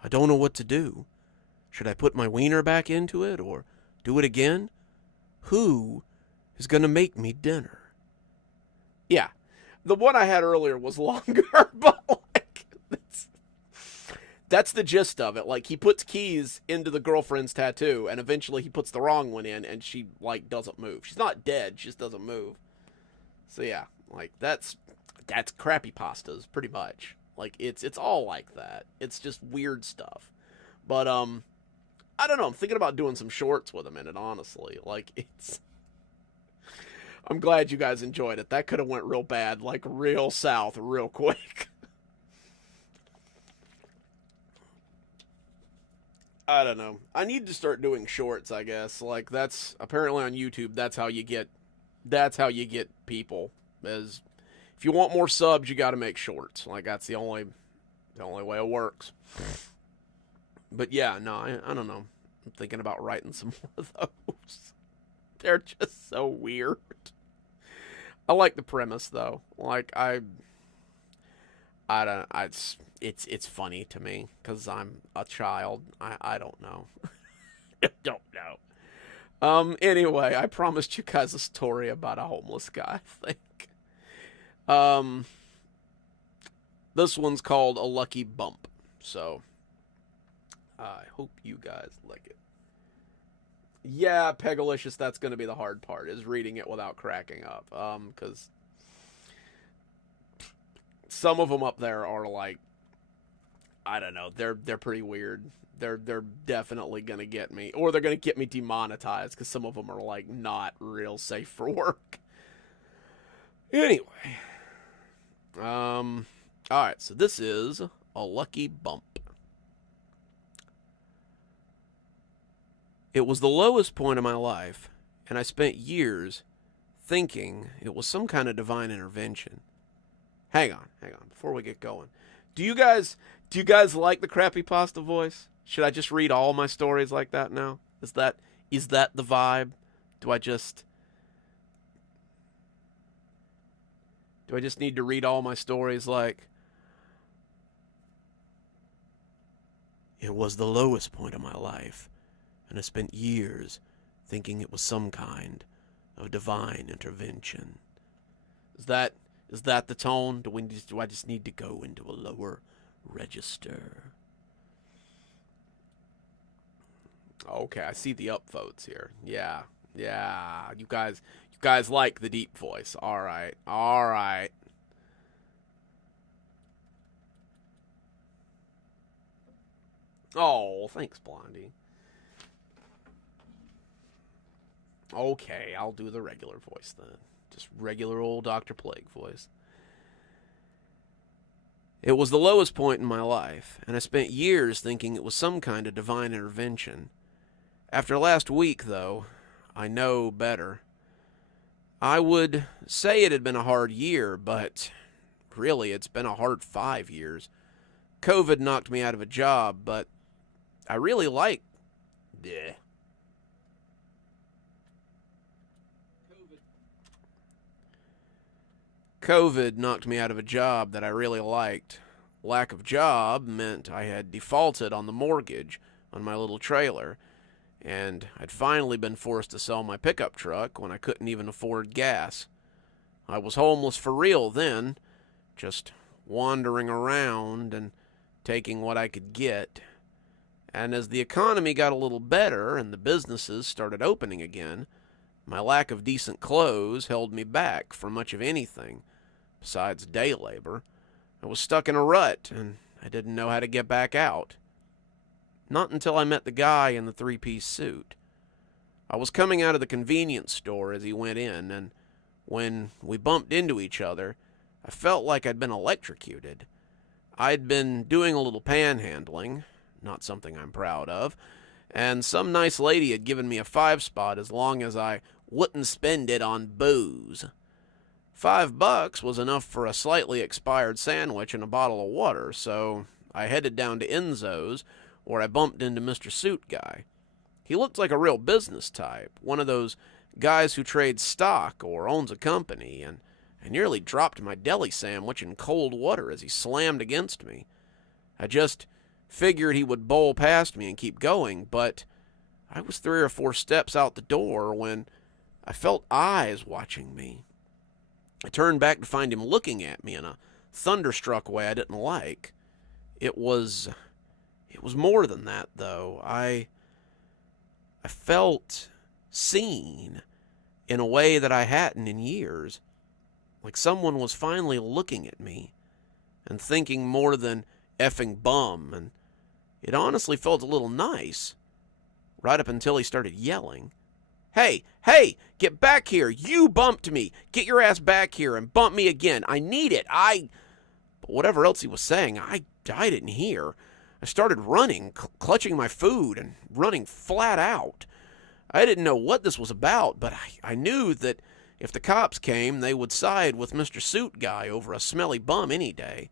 I don't know what to do. Should I put my wiener back into it or do it again? Who is going to make me dinner? Yeah, the one I had earlier was longer, but like, that's the gist of it. Like, he puts keys into the girlfriend's tattoo, and eventually he puts the wrong one in, and she, like, doesn't move. She's not dead, she just doesn't move. So yeah, like, that's creepypastas, pretty much. Like, it's all like that. It's just weird stuff. But, I don't know, I'm thinking about doing some shorts with them in it, honestly. Like, I'm glad you guys enjoyed it. That could have went real bad, like, real south, real quick. I don't know. I need to start doing shorts, I guess. Like, that's, apparently on YouTube, that's how you get people. Is, if you want more subs, you gotta make shorts. Like, that's the only way it works. But yeah, no, I don't know. I'm thinking about writing some more of those. They're just so weird. I like the premise, though. Like, it's funny to me because I'm a child. I don't know. I don't know. Anyway, I promised you guys a story about a homeless guy, I think. Um, this one's called A Lucky Bump. So, I hope you guys like it. Yeah, Pegalicious, that's going to be the hard part, is reading it without cracking up. Because some of them up there are like, I don't know, they're pretty weird. They're definitely gonna get me, or they're gonna get me demonetized because some of them are like not real safe for work. Anyway, all right, so this is A Lucky Bump. It was the lowest point of my life, and I spent years thinking it was some kind of divine intervention. Hang on, before we get going. Do you guys like the creepypasta voice? Should I just read all my stories like that now? Is that the vibe? Do I just need to read all my stories like, it was the lowest point of my life, and I spent years thinking it was some kind of divine intervention? Is that the tone? Do I just need to go into a lower register? Okay, I see the upvotes here. Yeah. You guys like the deep voice. All right. Oh, thanks, Blondie. Okay, I'll do the regular voice then. Just regular old Dr. Plague voice. It was the lowest point in my life, and I spent years thinking it was some kind of divine intervention. After last week, though, I know better. I would say it had been a hard year, but really it's been a hard 5 years. COVID knocked me out of a job, but I really like... COVID knocked me out of a job that I really liked. Lack of job meant I had defaulted on the mortgage on my little trailer, and I'd finally been forced to sell my pickup truck when I couldn't even afford gas. I was homeless for real then, just wandering around and taking what I could get. And as the economy got a little better and the businesses started opening again, my lack of decent clothes held me back from much of anything besides day labor. I was stuck in a rut, and I didn't know how to get back out. Not until I met the guy in the three-piece suit. I was coming out of the convenience store as he went in, and when we bumped into each other, I felt like I'd been electrocuted. I'd been doing a little panhandling, not something I'm proud of, and some nice lady had given me a 5-spot as long as I wouldn't spend it on booze. $5 was enough for a slightly expired sandwich and a bottle of water, so I headed down to Enzo's, where I bumped into Mr. Suit Guy. He looked like a real business type, one of those guys who trades stock or owns a company, and I nearly dropped my deli sandwich in cold water as he slammed against me. I just figured he would bowl past me and keep going, but I was 3 or 4 steps out the door when I felt eyes watching me. I turned back to find him looking at me in a thunderstruck way I didn't like. It was more than that, though. I felt seen in a way that I hadn't in years. Like someone was finally looking at me and thinking more than effing bum, and it honestly felt a little nice. Right up until he started yelling. Hey, get back here. You bumped me. Get your ass back here and bump me again. I need it. But whatever else he was saying, I didn't hear. I started running, clutching my food and running flat out. I didn't know what this was about, but I knew that if the cops came, they would side with Mr. Suit Guy over a smelly bum any day.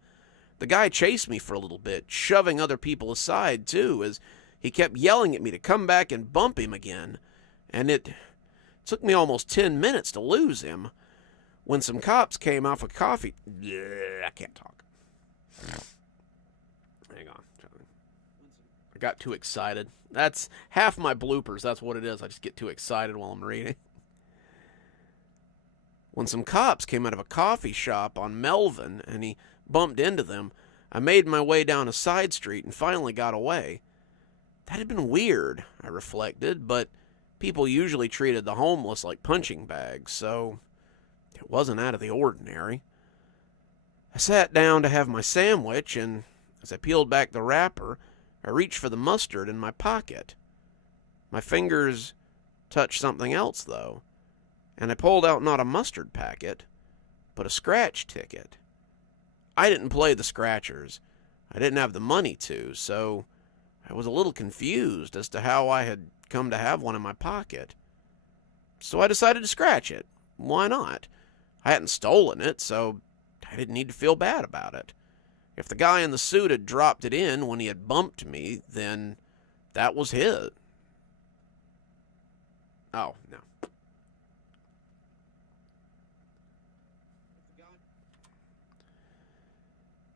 The guy chased me for a little bit, shoving other people aside, too, as he kept yelling at me to come back and bump him again. And it took me almost 10 minutes to lose him. When some cops came off a coffee... I can't talk. got too excited. That's half my bloopers. That's what it is. I just get too excited while I'm reading. When some cops came out of a coffee shop on Melvin and he bumped into them, I made my way down a side street and finally got away. That had been weird, I reflected, but people usually treated the homeless like punching bags, so it wasn't out of the ordinary. I sat down to have my sandwich, and as I peeled back the wrapper, I reached for the mustard in my pocket. My fingers touched something else, though, and I pulled out not a mustard packet, but a scratch ticket. I didn't play the scratchers. I didn't have the money to, so I was a little confused as to how I had come to have one in my pocket. So I decided to scratch it. Why not? I hadn't stolen it, so I didn't need to feel bad about it. If the guy in the suit had dropped it in when he had bumped me, then that was his. Oh, no.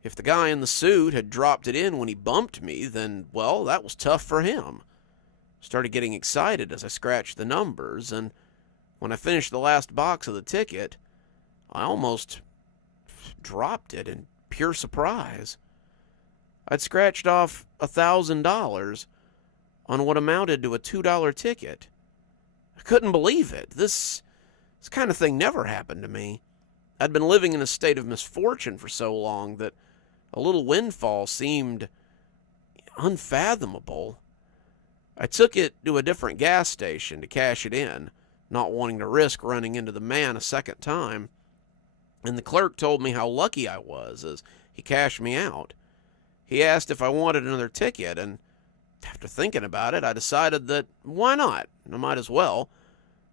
If the guy in the suit had dropped it in when he bumped me, then, well, that was tough for him. Started getting excited as I scratched the numbers, and when I finished the last box of the ticket, I almost dropped it in pure surprise. I'd scratched off $1,000 on what amounted to a $2 ticket. I couldn't believe it. This kind of thing never happened to me. I'd been living in a state of misfortune for so long that a little windfall seemed unfathomable. I took it to a different gas station to cash it in, not wanting to risk running into the man a second time, and the clerk told me how lucky I was as he cashed me out. He asked if I wanted another ticket, and after thinking about it, I decided that why not? I might as well.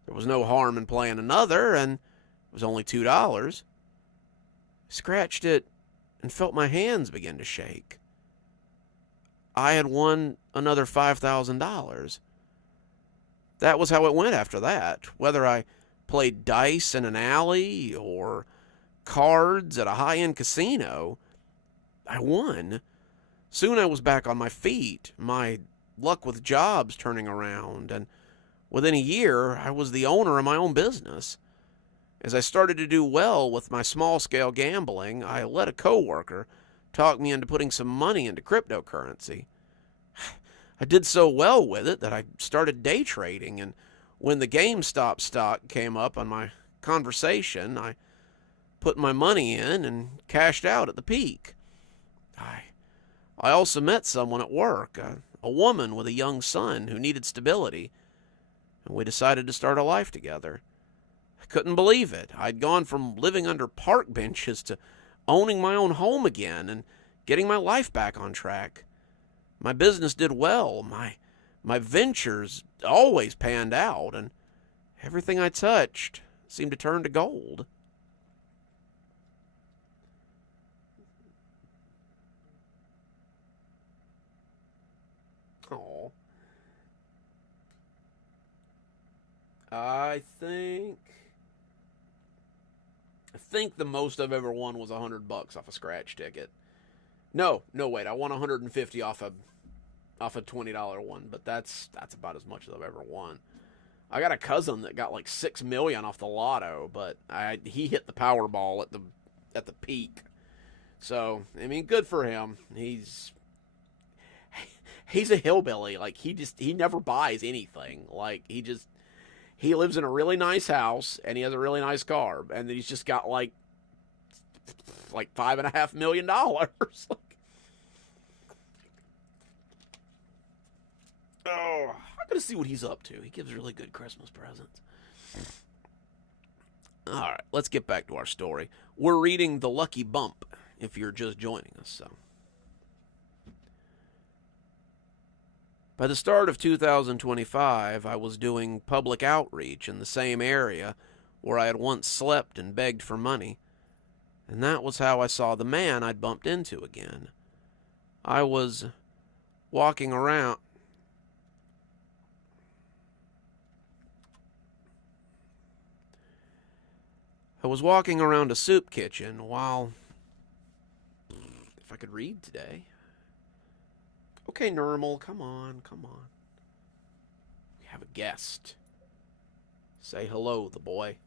There was no harm in playing another, and it was only $2. I scratched it and felt my hands begin to shake. I had won another $5,000. That was how it went after that. Whether I played dice in an alley or cards at a high-end casino, I won. Soon I was back on my feet, my luck with jobs turning around, and within a year I was the owner of my own business. As I started to do well with my small-scale gambling, I let a coworker talk me into putting some money into cryptocurrency. I did so well with it that I started day trading, and when the GameStop stock came up on my conversation, I put my money in and cashed out at the peak. I also met someone at work, a woman with a young son who needed stability, and we decided to start a life together. I couldn't believe it. I'd gone from living under park benches to owning my own home again and getting my life back on track. My business did well. My ventures always panned out, and everything I touched seemed to turn to gold. Oh, I think the most I've ever won was $100 off a scratch ticket. No, wait, I won 150 off a $20 one, but that's about as much as I've ever won. I got a cousin that got like $6 million off the lotto, but he hit the Powerball at the peak. So, I mean, good for him. He's a hillbilly. Like he never buys anything. Like he lives in a really nice house and he has a really nice car, and he's just got like $5.5 million. Oh, I'm gonna see what he's up to. He gives really good Christmas presents. All right, let's get back to our story. We're reading The Lucky Bump, if you're just joining us. So, by the start of 2025, I was doing public outreach in the same area where I had once slept and begged for money, and that was how I saw the man I'd bumped into again. I was walking around. I was walking around a soup kitchen while, if I could read today, Okay, Normal, come on, come on. We have a guest. Say hello, the boy.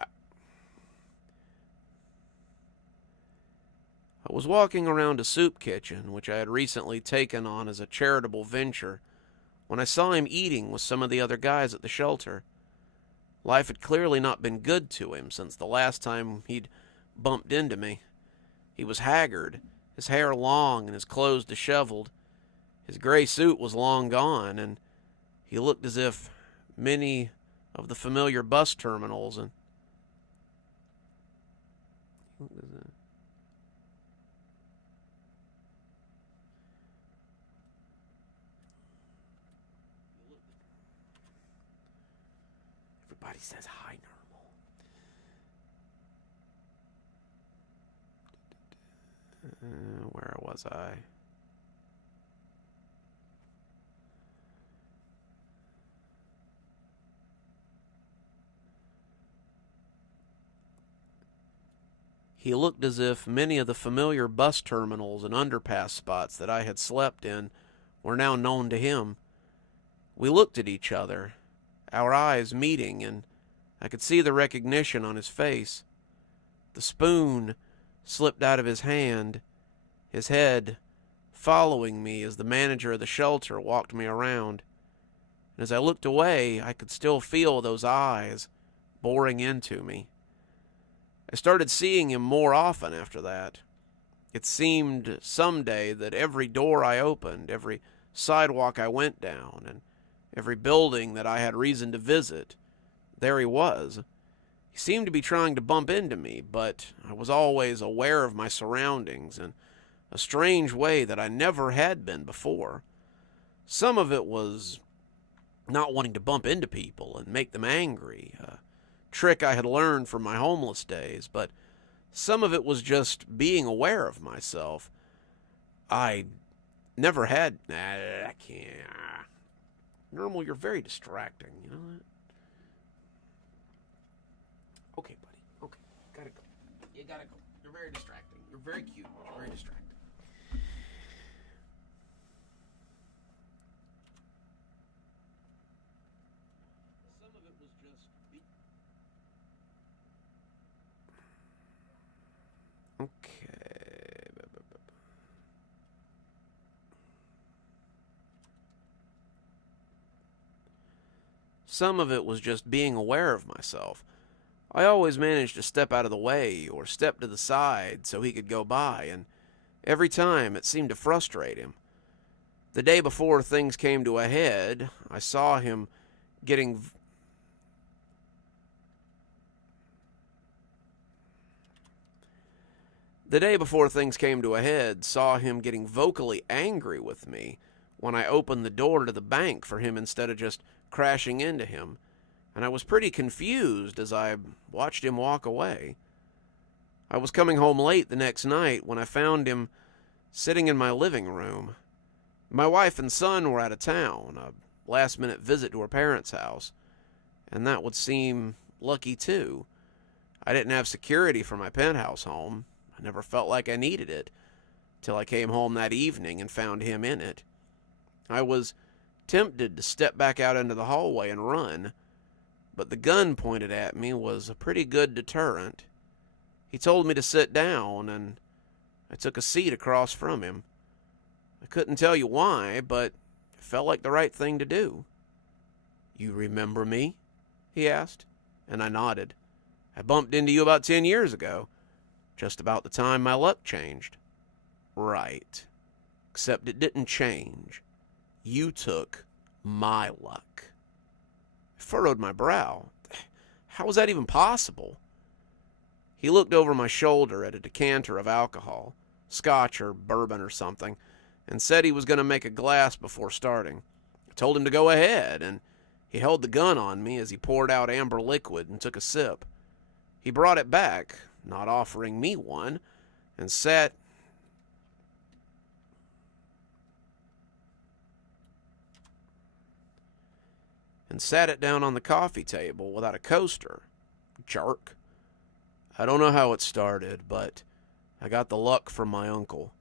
I was walking around a soup kitchen, which I had recently taken on as a charitable venture, when I saw him eating with some of the other guys at the shelter. Life had clearly not been good to him since the last time he'd bumped into me. He was haggard, his hair long and his clothes disheveled. His gray suit was long gone, and he looked as if many of the familiar bus terminals and everybody says hi, Normal. Where was I? He looked as if many of the familiar bus terminals and underpass spots that I had slept in were now known to him. We looked at each other, our eyes meeting, and I could see the recognition on his face. The spoon slipped out of his hand, his head following me as the manager of the shelter walked me around. And as I looked away, I could still feel those eyes boring into me. I started seeing him more often after that. It seemed someday that every door I opened, every sidewalk I went down, and every building that I had reason to visit, there he was. He seemed to be trying to bump into me, but I was always aware of my surroundings in a strange way that I never had been before. Some of it was not wanting to bump into people and make them angry, a trick I had learned from my homeless days, but some of it was just being aware of myself. I never had... I can't... Normal, you're very distracting, you know that? Okay, buddy. Okay, gotta go. You gotta go. You're very distracting. You're very cute, but you're very distracting. Some of it was just... Okay. Some of it was just being aware of myself. I always managed to step out of the way or step to the side so he could go by, and every time it seemed to frustrate him. The day before things came to a head, I saw him getting... The day before things came to a head, saw him getting vocally angry with me when I opened the door to the bank for him instead of just crashing into him, and I was pretty confused as I watched him walk away. I was coming home late the next night when I found him sitting in my living room. My wife and son were out of town, a last-minute visit to her parents' house, and that would seem lucky too. I didn't have security for my penthouse home. I never felt like I needed it, till I came home that evening and found him in it. I was tempted to step back out into the hallway and run, but the gun pointed at me was a pretty good deterrent. He told me to sit down, and I took a seat across from him. I couldn't tell you why, but it felt like the right thing to do. "You remember me?" he asked, and I nodded. "I bumped into you about 10 years ago, just about the time my luck changed." "Right. Except it didn't change. You took my luck." I furrowed my brow. How was that even possible? He looked over my shoulder at a decanter of alcohol, scotch or bourbon or something, and said he was going to make a glass before starting. I told him to go ahead, and he held the gun on me as he poured out amber liquid and took a sip. He brought it back, not offering me one, and sat it down on the coffee table without a coaster. Jerk. I don't know how it started, but I got the luck from my uncle.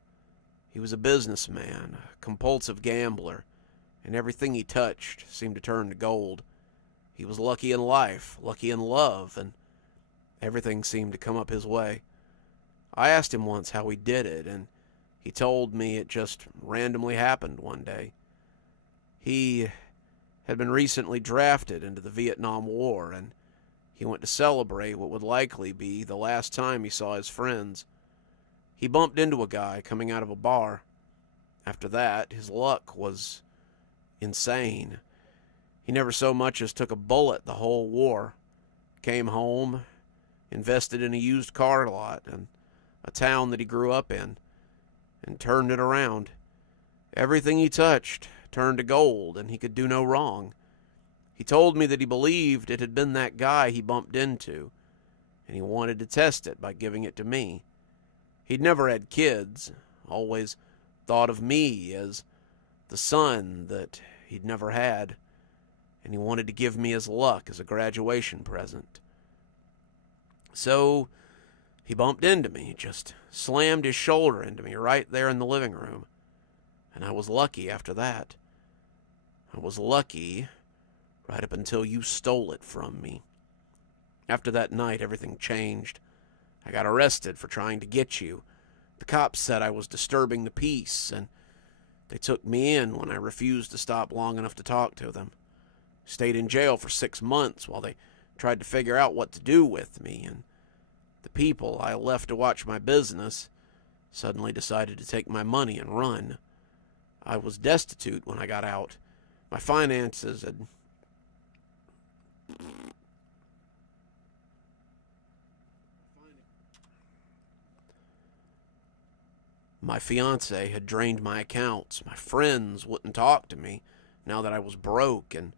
He was a businessman, a compulsive gambler, and everything he touched seemed to turn to gold. He was lucky in life, lucky in love, and everything seemed to come up his way. I asked him once how he did it, and he told me it just randomly happened one day. He had been recently drafted into the Vietnam War, and he went to celebrate what would likely be the last time he saw his friends. He bumped into a guy coming out of a bar. After that, his luck was insane. He never so much as took a bullet the whole war. Came home, invested in a used car lot and a town that he grew up in, and turned it around. Everything he touched turned to gold, and he could do no wrong. He told me that he believed it had been that guy he bumped into, and he wanted to test it by giving it to me. He'd never had kids, always thought of me as the son that he'd never had, and he wanted to give me his luck as a graduation present. So he bumped into me, just slammed his shoulder into me right there in the living room, and I was lucky after that. I was lucky right up until you stole it from me. After that night, everything changed. I got arrested for trying to get you. The cops said I was disturbing the peace, and they took me in when I refused to stop long enough to talk to them. Stayed in jail for 6 months while they tried to figure out what to do with me, and the people I left to watch my business suddenly decided to take my money and run. I was destitute when I got out. My finances had My fiancé had drained my accounts. My friends wouldn't talk to me now that I was broke and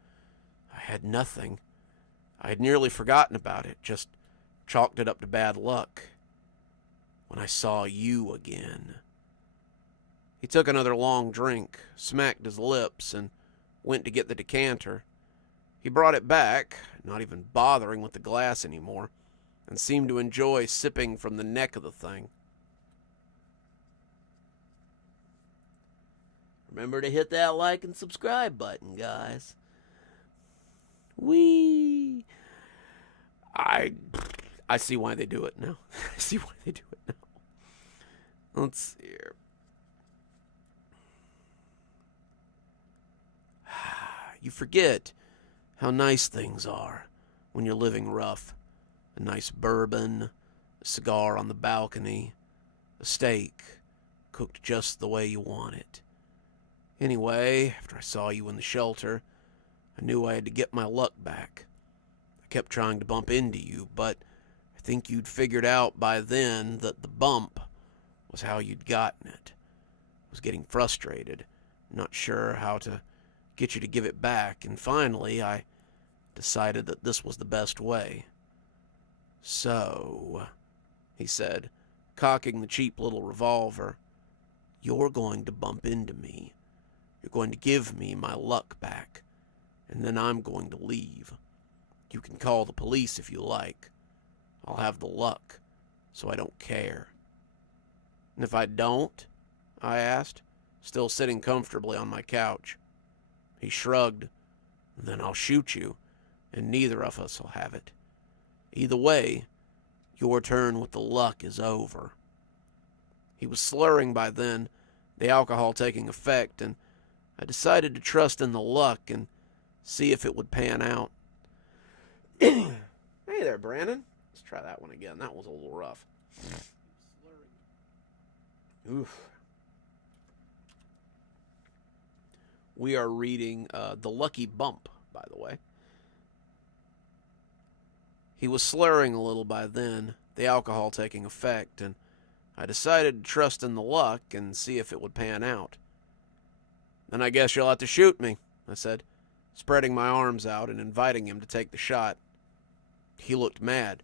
I had nothing. I had nearly forgotten about it, just chalked it up to bad luck. When I saw you again. He took another long drink, smacked his lips, and went to get the decanter. He brought it back, not even bothering with the glass anymore, and seemed to enjoy sipping from the neck of the thing. Remember to hit that like and subscribe button, guys. Whee! I see why they do it now. I see why they do it now. Let's see here. You forget how nice things are when you're living rough. A nice bourbon, a cigar on the balcony, a steak cooked just the way you want it. Anyway, after I saw you in the shelter, I knew I had to get my luck back. I kept trying to bump into you, but I think you'd figured out by then that the bump was how you'd gotten it. I was getting frustrated, not sure how to get you to give it back, and finally I decided that this was the best way. So, he said, cocking the cheap little revolver, you're going to bump into me. You're going to give me my luck back, and then I'm going to leave. You can call the police if you like. I'll have the luck, so I don't care. And if I don't? I asked, still sitting comfortably on my couch. He shrugged. Then I'll shoot you, and neither of us will have it. Either way, your turn with the luck is over. He was slurring by then, the alcohol taking effect, and I decided to trust in the luck and see if it would pan out. Hey there, Brandon. Let's try that one again. That was a little rough. Oof. We are reading The Lucky Bump, by the way. He was slurring a little by then, the alcohol taking effect, and I decided to trust in the luck and see if it would pan out. Then I guess you'll have to shoot me, I said, spreading my arms out and inviting him to take the shot. He looked mad.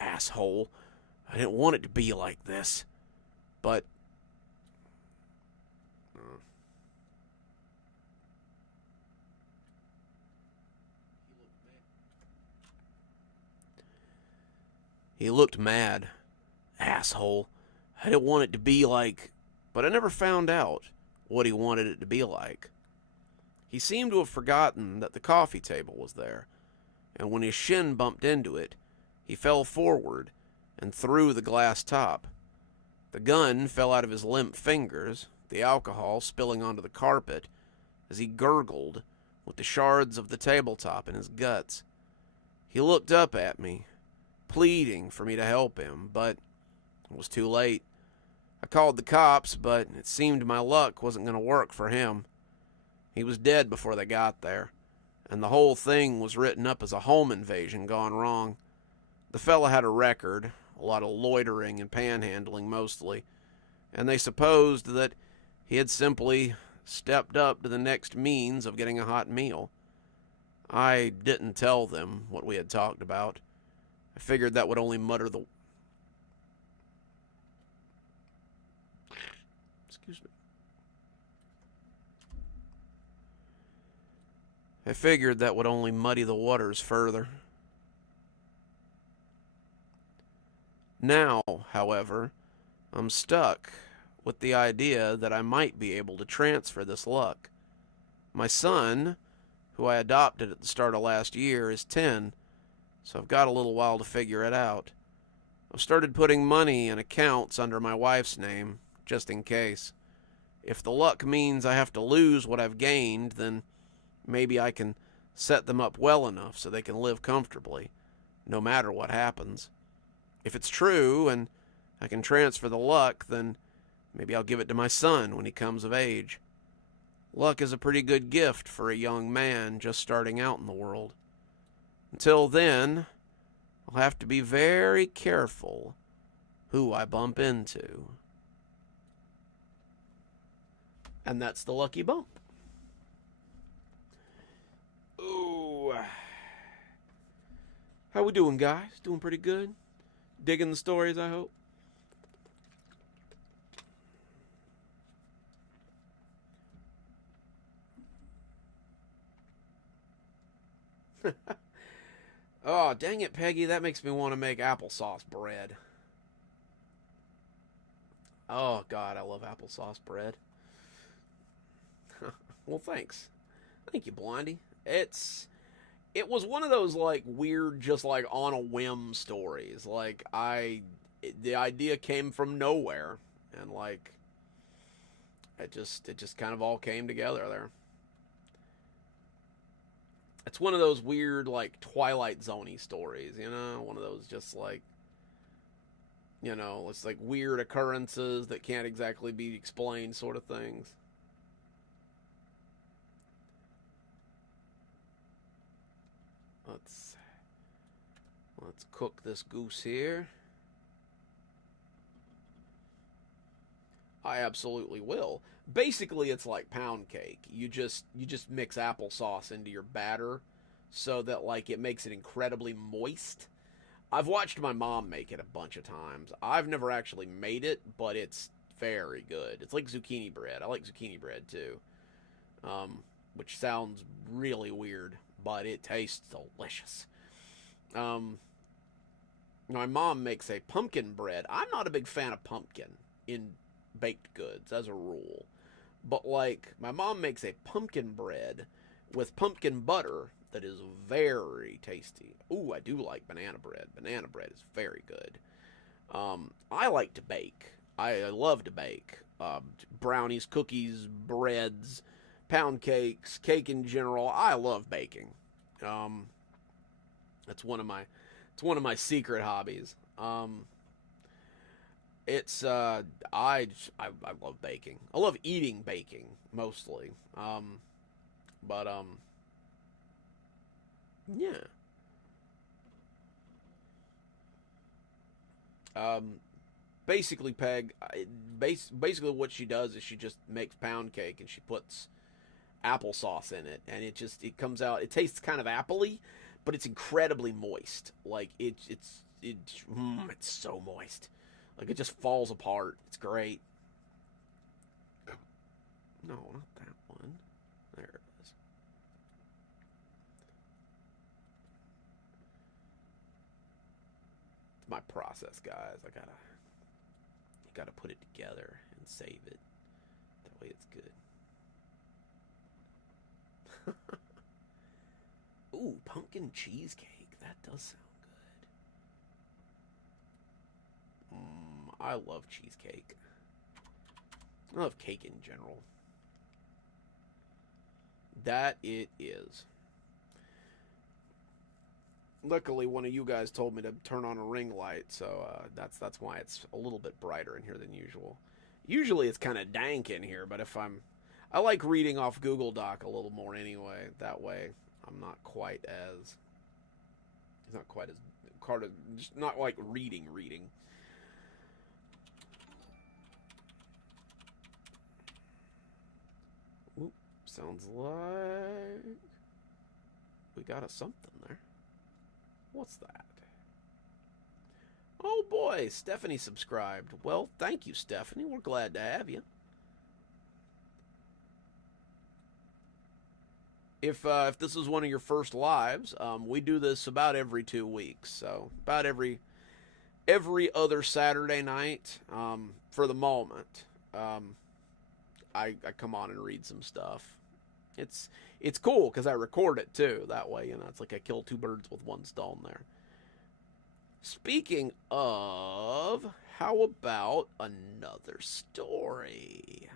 Asshole. I didn't want it to be like this. But he looked mad. Asshole. I didn't want it to be like, but I never found out what he wanted it to be like. He seemed to have forgotten that the coffee table was there, and when his shin bumped into it, he fell forward and threw the glass top. The gun fell out of his limp fingers, the alcohol spilling onto the carpet, as he gurgled with the shards of the tabletop in his guts. He looked up at me, pleading for me to help him, but it was too late. I called the cops, but it seemed my luck wasn't going to work for him. He was dead before they got there, and the whole thing was written up as a home invasion gone wrong. The fella had a record, a lot of loitering and panhandling mostly, and they supposed that he had simply stepped up to the next means of getting a hot meal. I didn't tell them what we had talked about. I figured that would only mutter the... Excuse me. I figured that would only muddy the waters further. Now, however, I'm stuck with the idea that I might be able to transfer this luck. My son, who I adopted at the start of last year, is 10, so I've got a little while to figure it out. I've started putting money in accounts under my wife's name, just in case. If the luck means I have to lose what I've gained, then maybe I can set them up well enough so they can live comfortably, no matter what happens. If it's true and I can transfer the luck, then maybe I'll give it to my son when he comes of age. Luck is a pretty good gift for a young man just starting out in the world. Until then, I'll have to be very careful who I bump into. And that's the lucky bump. Ooh. How we doing, guys? Doing pretty good? Digging the stories, I hope? Oh, dang it, Peggy. That makes me want to make applesauce bread. Oh, God, I love applesauce bread. Well, thanks. Thank you, Blondie. It was one of those, like, weird, just, like, on a whim stories. Like, the idea came from nowhere. And, like, it just kind of all came together there. It's one of those weird, like, Twilight Zone-y stories, you know? One of those just, like, you know, it's like weird occurrences that can't exactly be explained sort of things. Let's cook this goose here. I absolutely will. Basically, it's like pound cake. You just mix applesauce into your batter so that like it makes it incredibly moist. I've watched my mom make it a bunch of times. I've never actually made it, but it's very good. It's like zucchini bread. I like zucchini bread too, which sounds really weird, but it tastes delicious. My mom makes a pumpkin bread. I'm not a big fan of pumpkin in baked goods as a rule. But like my mom makes a pumpkin bread with pumpkin butter that is very tasty. Ooh, I do like banana bread. Banana bread is very good. I like to bake. I love to bake. Brownies, cookies, breads, pound cakes, cake in general. I love baking. That's one of my secret hobbies. It's I love baking. I love eating baking mostly. But yeah. Basically, basically what she does is she just makes pound cake and she puts applesauce in it, and it comes out. It tastes kind of appley, but it's incredibly moist. Like it's so moist. Like it just falls apart. It's great. No, not that one. There it is. It's my process, guys. I gotta. You got to put it together and save it. That way it's good. Ooh, pumpkin cheesecake. That does sound good. I love cheesecake. I love cake in general. That it is. Luckily, one of you guys told me to turn on a ring light, so that's why it's a little bit brighter in here than usual. Usually it's kind of dank in here, but I like reading off Google Doc a little more anyway. That way, I'm not quite as, it's not quite as, just not like reading. Oop, sounds like we got a something there. What's that? Oh boy, Stephanie subscribed. Well, thank you, Stephanie. We're glad to have you. If this is one of your first lives, we do this about every 2 weeks. So about every other Saturday night, for the moment, I come on and read some stuff. It's cool because I record it too. That way, it's like I kill 2 birds with 1 stone there. Speaking of, how about another story?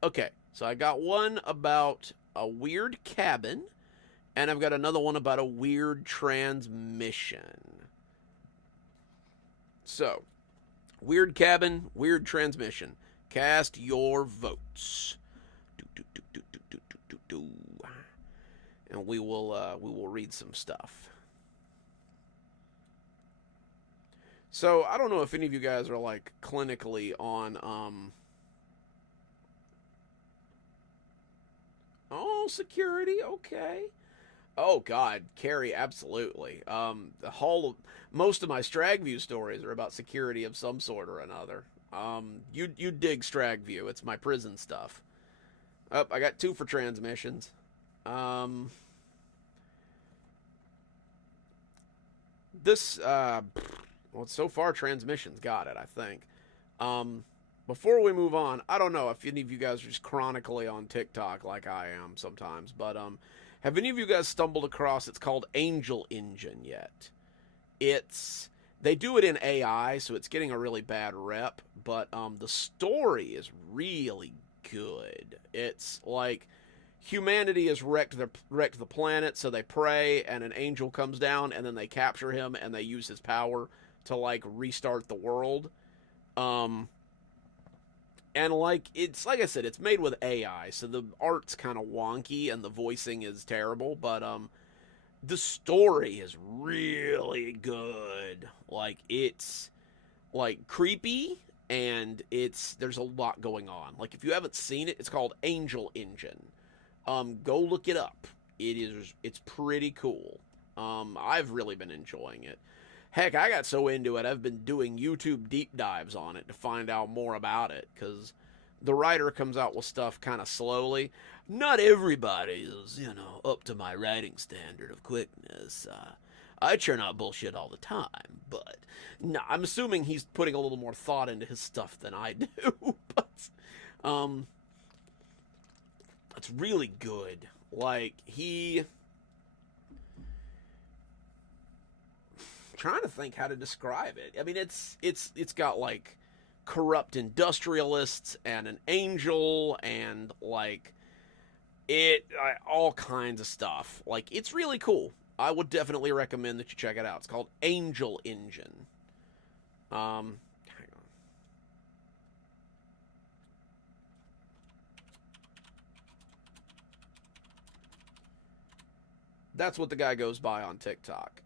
Okay, so I got one about a weird cabin, and I've got another one about a weird transmission. So, weird cabin, weird transmission. Cast your votes. And we will read some stuff. So I don't know if any of you guys are like clinically on security, okay. Oh God, Carrie, absolutely. Most of my Stragview stories are about security of some sort or another. You dig Stragview. It's my prison stuff. Oh, I got 2 for transmissions. So far transmissions got it, I think. Before we move on, I don't know if any of you guys are just chronically on TikTok like I am sometimes, but have any of you guys stumbled across, it's called Angel Engine yet? They do it in AI, so it's getting a really bad rep, but the story is really good. It's like humanity has wrecked the planet, so they pray, and an angel comes down, and then they capture him, and they use his power to like restart the world. And it's like I said, it's made with AI, so the art's kind of wonky and the voicing is terrible, but the story is really good. Like, it's like creepy, and there's a lot going on. Like, if you haven't seen it, it's called Angel Engine. Go look it up. It's pretty cool. I've really been enjoying it. Heck, I got so into it, I've been doing YouTube deep dives on it to find out more about it, because the writer comes out with stuff kind of slowly. Not everybody is, up to my writing standard of quickness. I churn out bullshit all the time, but no, I'm assuming he's putting a little more thought into his stuff than I do. But it's really good. Like, trying to think how to describe it. I mean, it's got like corrupt industrialists and an angel and like all kinds of stuff. Like, it's really cool. I would definitely recommend that you check it out. It's called Angel Engine. Hang on. That's what the guy goes by on TikTok.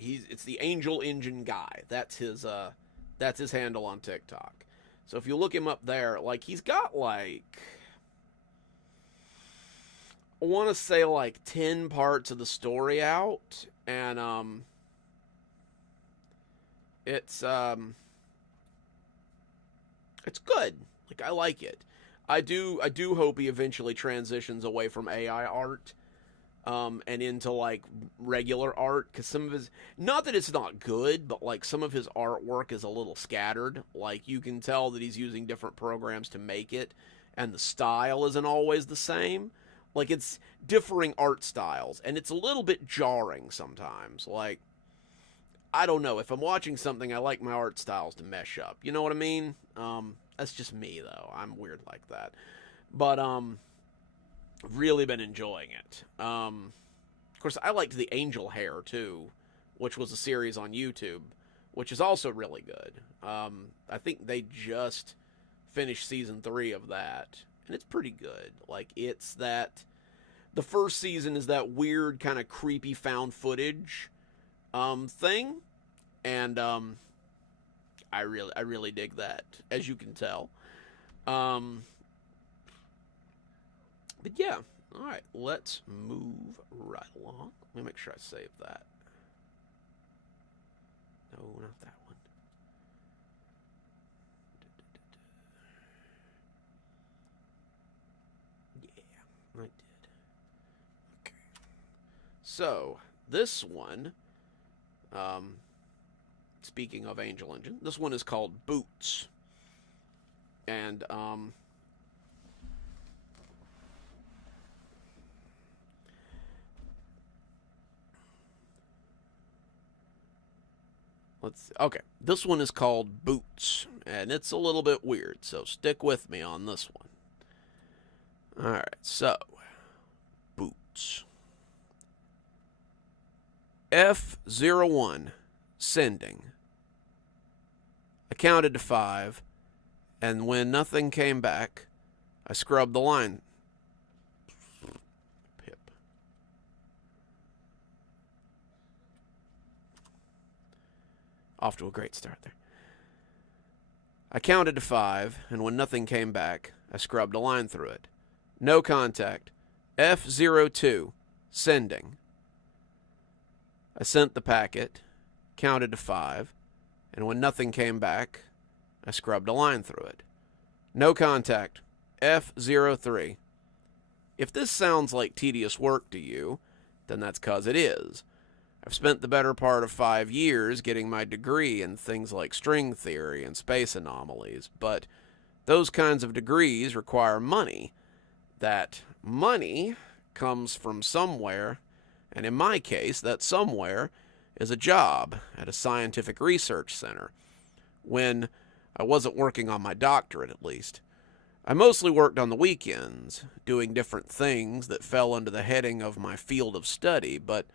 It's the Angel Engine guy. That's his handle on TikTok. So if you look him up there, like, he's got like, I want to say like 10 parts of the story out, and it's good. Like, I like it. I do hope he eventually transitions away from AI art. and into like regular art, because some of his, not that it's not good, but like some of his artwork is a little scattered. Like you can tell that he's using different programs to make it, and the style isn't always the same. Like it's differing art styles, and it's a little bit jarring sometimes. Like, I don't know, if I'm watching something, I like my art styles to mesh up. You know what I mean? That's just me though. I'm weird like that. But really been enjoying it. Of course, I liked the Angel Hair too, which was a series on YouTube, which is also really good. I think they just finished season 3 of that, and it's pretty good. Like, it's that the first season is that weird kind of creepy found footage thing, and I really dig that, as you can tell. But yeah, all right, let's move right along. Let me make sure I save that. No, not that one. Yeah, I did. Okay. So, this one, speaking of Angel Engine, this one is called Boots. And, okay, this one is called Boots, and it's a little bit weird, so stick with me on this one. Alright, so, Boots. F01, sending. I counted to 5, and when nothing came back, I scrubbed the line. Pip. Off to a great start there. I counted to 5, and when nothing came back, I scrubbed a line through it. No contact. F02, sending. I sent the packet, counted to 5, and when nothing came back, I scrubbed a line through it. No contact. F03. If this sounds like tedious work to you, then that's 'cause it is. I've spent the better part of 5 years getting my degree in things like string theory and space anomalies, but those kinds of degrees require money. That money comes from somewhere, and in my case, that somewhere is a job at a scientific research center. When I wasn't working on my doctorate, at least. I mostly worked on the weekends, doing different things that fell under the heading of my field of study, but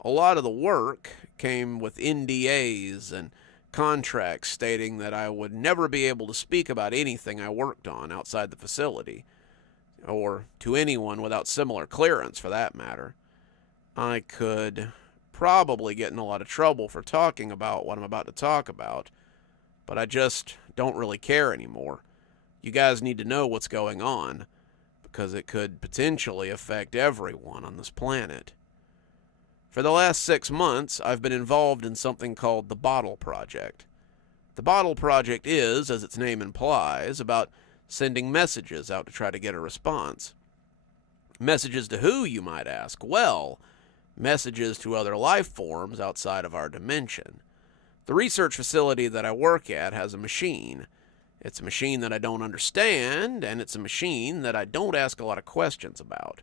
a lot of the work came with NDAs and contracts stating that I would never be able to speak about anything I worked on outside the facility, or to anyone without similar clearance for that matter. I could probably get in a lot of trouble for talking about what I'm about to talk about, but I just don't really care anymore. You guys need to know what's going on, because it could potentially affect everyone on this planet. For the last 6 months, I've been involved in something called the Bottle Project. The Bottle Project is, as its name implies, about sending messages out to try to get a response. Messages to who, you might ask? Well, messages to other life forms outside of our dimension. The research facility that I work at has a machine. It's a machine that I don't understand, and it's a machine that I don't ask a lot of questions about.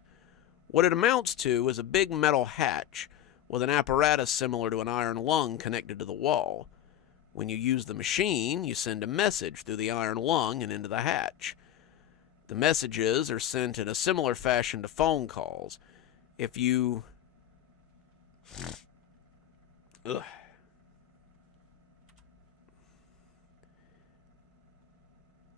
What it amounts to is a big metal hatch with an apparatus similar to an iron lung connected to the wall. When you use the machine, you send a message through the iron lung and into the hatch. The messages are sent in a similar fashion to phone calls. If you... Ugh.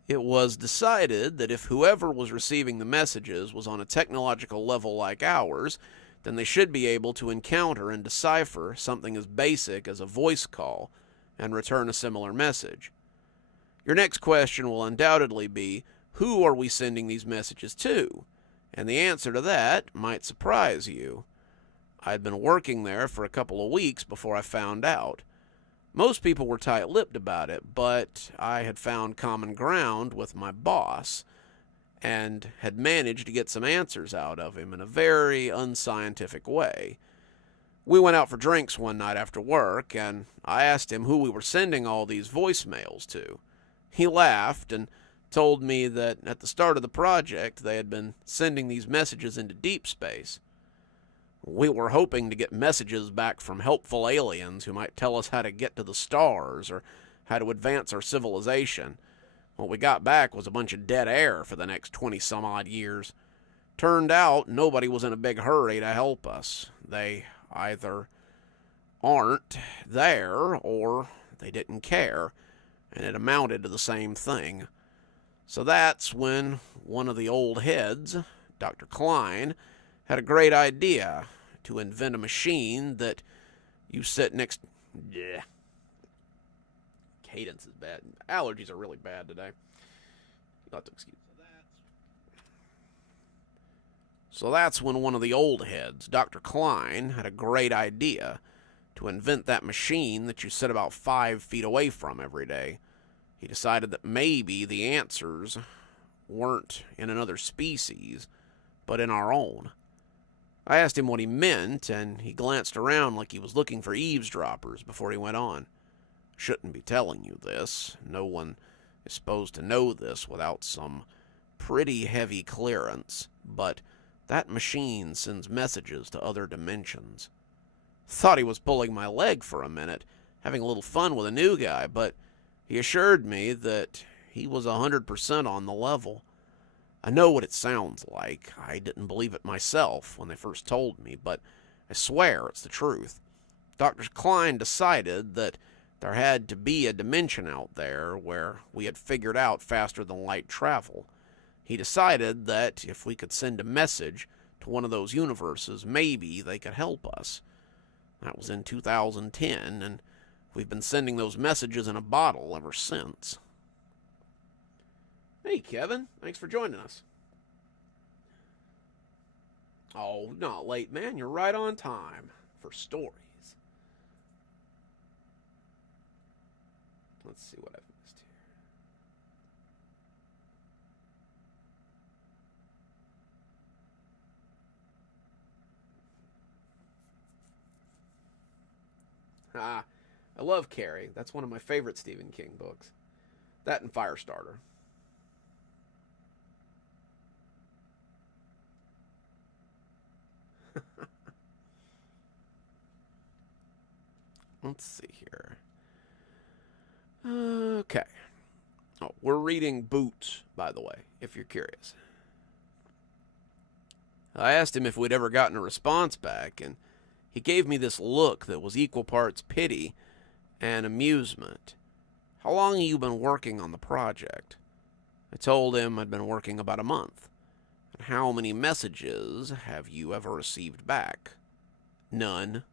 It was decided that if whoever was receiving the messages was on a technological level like ours, then they should be able to encounter and decipher something as basic as a voice call and return a similar message. Your next question will undoubtedly be, who are we sending these messages to? And the answer to that might surprise you. I'd been working there for a couple of weeks before I found out. Most people were tight-lipped about it, but I had found common ground with my boss, and had managed to get some answers out of him in a very unscientific way. We went out for drinks one night after work, and I asked him who we were sending all these voicemails to. He laughed and told me that at the start of the project they had been sending these messages into deep space. We were hoping to get messages back from helpful aliens who might tell us how to get to the stars or how to advance our civilization. What we got back was a bunch of dead air for the next 20-some-odd years. Turned out nobody was in a big hurry to help us. They either aren't there or they didn't care, and it amounted to the same thing. So that's when one of the old heads, Dr. Klein, had a great idea to invent a machine that you sit next... Yeah. Cadence is bad. Allergies are really bad today. You'll have to excuse me. So that's when one of the old heads, Dr. Klein, had a great idea to invent that machine that you sit about 5 feet away from every day. He decided that maybe the answers weren't in another species, but in our own. I asked him what he meant, and he glanced around like he was looking for eavesdroppers before he went on. Shouldn't be telling you this. No one is supposed to know this without some pretty heavy clearance, but that machine sends messages to other dimensions. Thought he was pulling my leg for a minute, having a little fun with a new guy, but he assured me that he was 100% on the level. I know what it sounds like. I didn't believe it myself when they first told me, but I swear it's the truth. Dr. Klein decided that there had to be a dimension out there where we had figured out faster than light travel. He decided that if we could send a message to one of those universes, maybe they could help us. That was in 2010, and we've been sending those messages in a bottle ever since. Hey, Kevin. Thanks for joining us. Oh, not late, man. You're right on time for stories. Let's see what I've missed here. I love Carrie. That's one of my favorite Stephen King books. That and Firestarter. Let's see here. Okay. Oh, we're reading Boots, by the way, if you're curious. I asked him if we'd ever gotten a response back, and he gave me this look that was equal parts pity and amusement. How long have you been working on the project? I told him I'd been working about a month. And how many messages have you ever received back? None.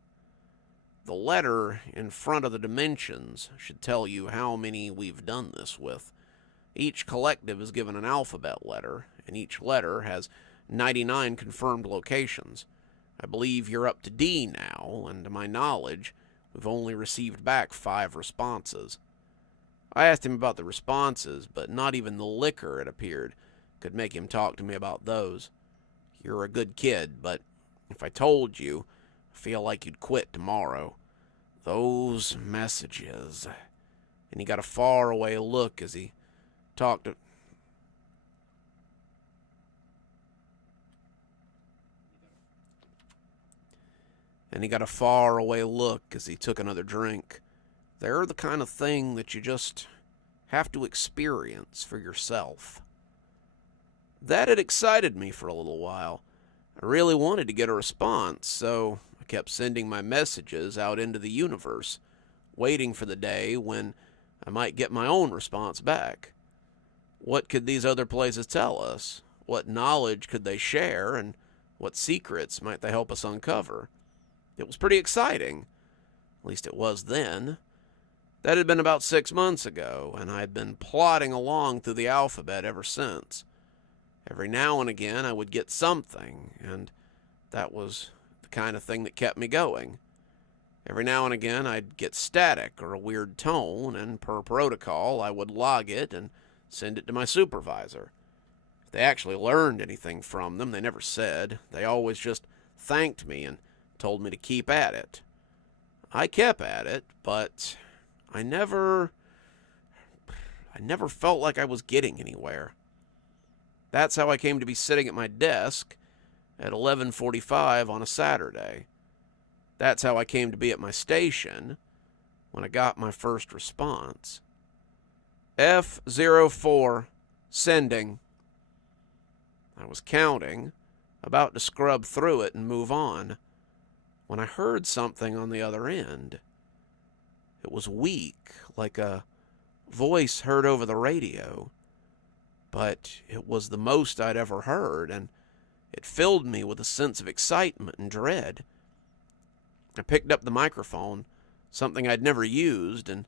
The letter in front of the dimensions should tell you how many we've done this with. Each collective is given an alphabet letter, and each letter has 99 confirmed locations. I believe you're up to D now, and to my knowledge, we've only received back 5 responses. I asked him about the responses, but not even the liquor, it appeared, could make him talk to me about those. You're a good kid, but if I told you, I feel like you'd quit tomorrow. Those messages. And he got a faraway look as he talked to... And he got a faraway look as he took another drink. They're the kind of thing that you just have to experience for yourself. That had excited me for a little while. I really wanted to get a response, so I kept sending my messages out into the universe, waiting for the day when I might get my own response back. What could these other places tell us? What knowledge could they share, and what secrets might they help us uncover? It was pretty exciting. At least it was then. That had been about 6 months ago, and I had been plodding along through the alphabet ever since. Every now and again I would get something, and that was the kind of thing that kept me going. Every now and again I'd get static or a weird tone, and per protocol I would log it and send it to my supervisor. they actually learned anything from them, they never said. They always just thanked me and told me to keep at it. I kept at it, but I never felt like I was getting anywhere. That's how I came to be sitting at my desk at 11:45 on a Saturday. That's how I came to be at my station when I got my first response. F-04, sending. I was counting, about to scrub through it and move on, when I heard something on the other end. It was weak, like a voice heard over the radio, but it was the most I'd ever heard, and it filled me with a sense of excitement and dread. I picked up the microphone, something I'd never used, and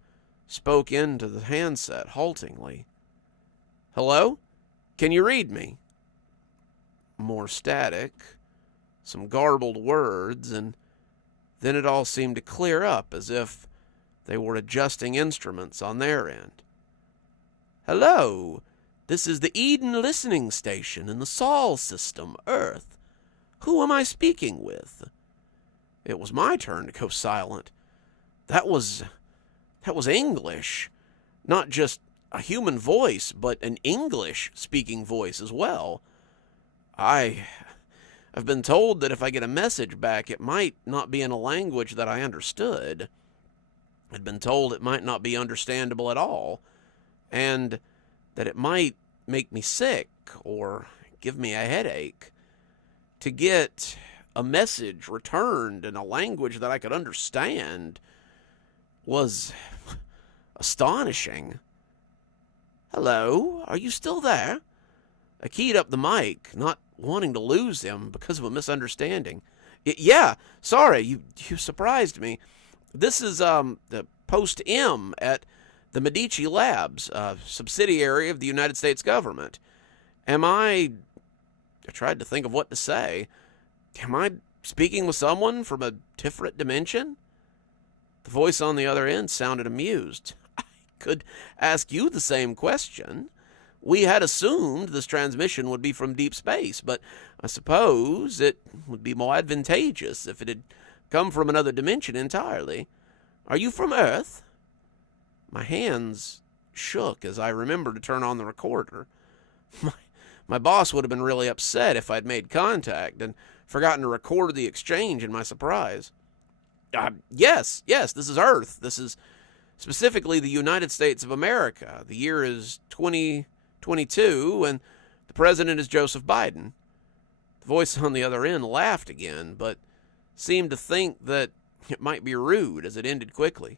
spoke into the handset haltingly. "Hello? Can you read me?" More static, some garbled words, and then it all seemed to clear up as if they were adjusting instruments on their end. "Hello, this is the Eden Listening Station in the Sol system, Earth. Who am I speaking with?" It was my turn to go silent. That was English. Not just a human voice, but an English-speaking voice as well. I've been told that if I get a message back, it might not be in a language that I understood. I'd been told it might not be understandable at all, and that it might make me sick or give me a headache. To get a message returned in a language that I could understand was astonishing. "Hello, are you still there?" I keyed up the mic, not wanting to lose him because of a misunderstanding. "Yeah, sorry, you surprised me. This is the Post M at the Medici Labs, a subsidiary of the United States government. I tried to think of what to say. Am I speaking with someone from a different dimension?" The voice on the other end sounded amused. "I could ask you the same question. We had assumed this transmission would be from deep space, but I suppose it would be more advantageous if it had come from another dimension entirely. Are you from Earth?" My hands shook as I remembered to turn on the recorder. My boss would have been really upset if I'd made contact and forgotten to record the exchange in my surprise. Yes, this is Earth. This is specifically the United States of America. The year is 2022, and the president is Joseph Biden." The voice on the other end laughed again, but seemed to think that it might be rude as it ended quickly.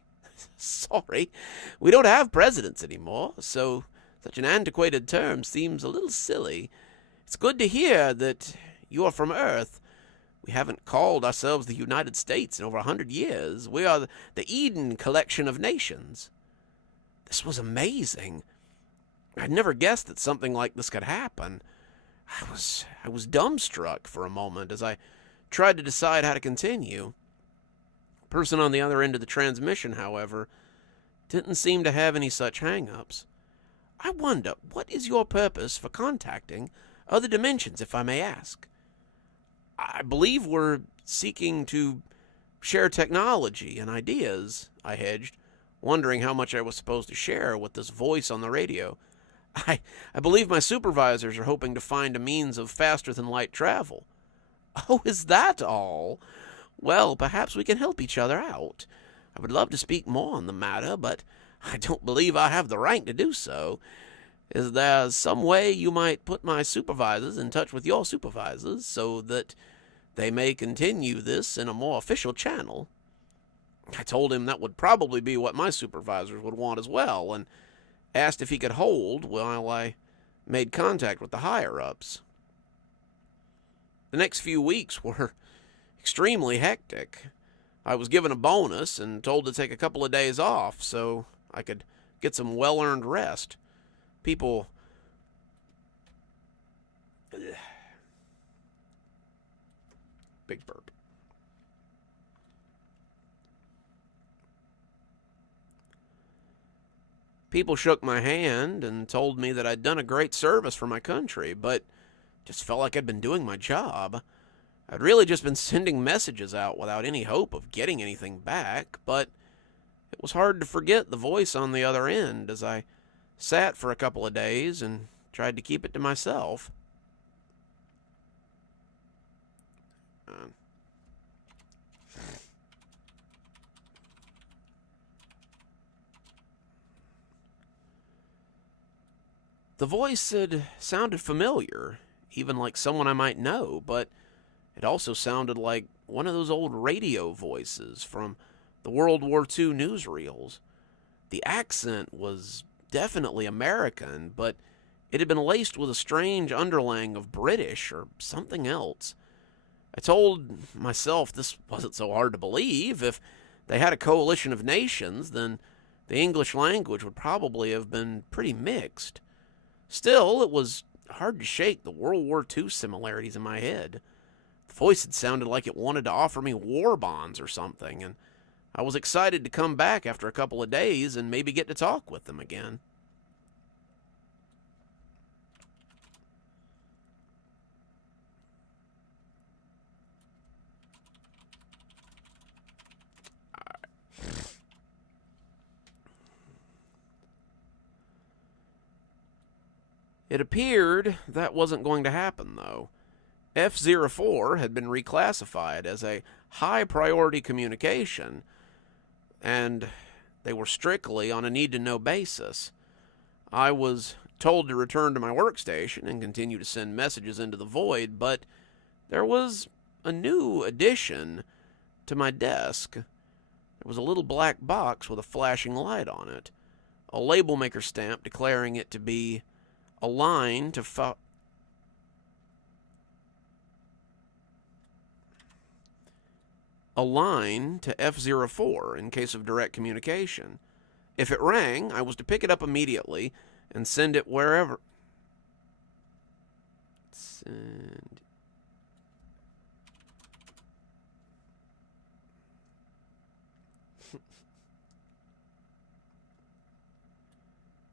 "Sorry, we don't have presidents anymore, so such an antiquated term seems a little silly. It's good to hear that you are from Earth. We haven't called ourselves the United States in over 100 years. We are the Eden collection of nations." This was amazing. I'd never guessed that something like this could happen. I was dumbstruck for a moment as I tried to decide how to continue. The person on the other end of the transmission, however, didn't seem to have any such hang-ups. "I wonder, what is your purpose for contacting other dimensions, if I may ask?" "I believe we're seeking to share technology and ideas," I hedged, wondering how much I was supposed to share with this voice on the radio. I believe my supervisors are hoping to find a means of faster-than-light travel." "Oh, is that all? Well, perhaps we can help each other out. I would love to speak more on the matter, but I don't believe I have the rank to do so. Is there some way you might put my supervisors in touch with your supervisors so that they may continue this in a more official channel?" I told him that would probably be what my supervisors would want as well, and asked if he could hold while I made contact with the higher-ups. The next few weeks were extremely hectic. I was given a bonus and told to take a couple of days off so I could get some well-earned rest. People... Big burp. People shook my hand and told me that I'd done a great service for my country, but just felt like I'd been doing my job. I'd really just been sending messages out without any hope of getting anything back, but it was hard to forget the voice on the other end as I sat for a couple of days and tried to keep it to myself. The voice had sounded familiar, even like someone I might know, but it also sounded like one of those old radio voices from the World War II newsreels. The accent was definitely American, but it had been laced with a strange underlaying of British or something else. I told myself this wasn't so hard to believe. If they had a coalition of nations, then the English language would probably have been pretty mixed. Still, it was hard to shake the World War II similarities in my head. The voice had sounded like it wanted to offer me war bonds or something, and I was excited to come back after a couple of days and maybe get to talk with them again. It appeared that wasn't going to happen, though. F-04 had been reclassified as a high-priority communication, and they were strictly on a need-to-know basis. I was told to return to my workstation and continue to send messages into the void, but there was a new addition to my desk. There was a little black box with a flashing light on it, a label maker stamp declaring it to be a line to F-04 in case of direct communication. If it rang, I was to pick it up immediately and send it wherever.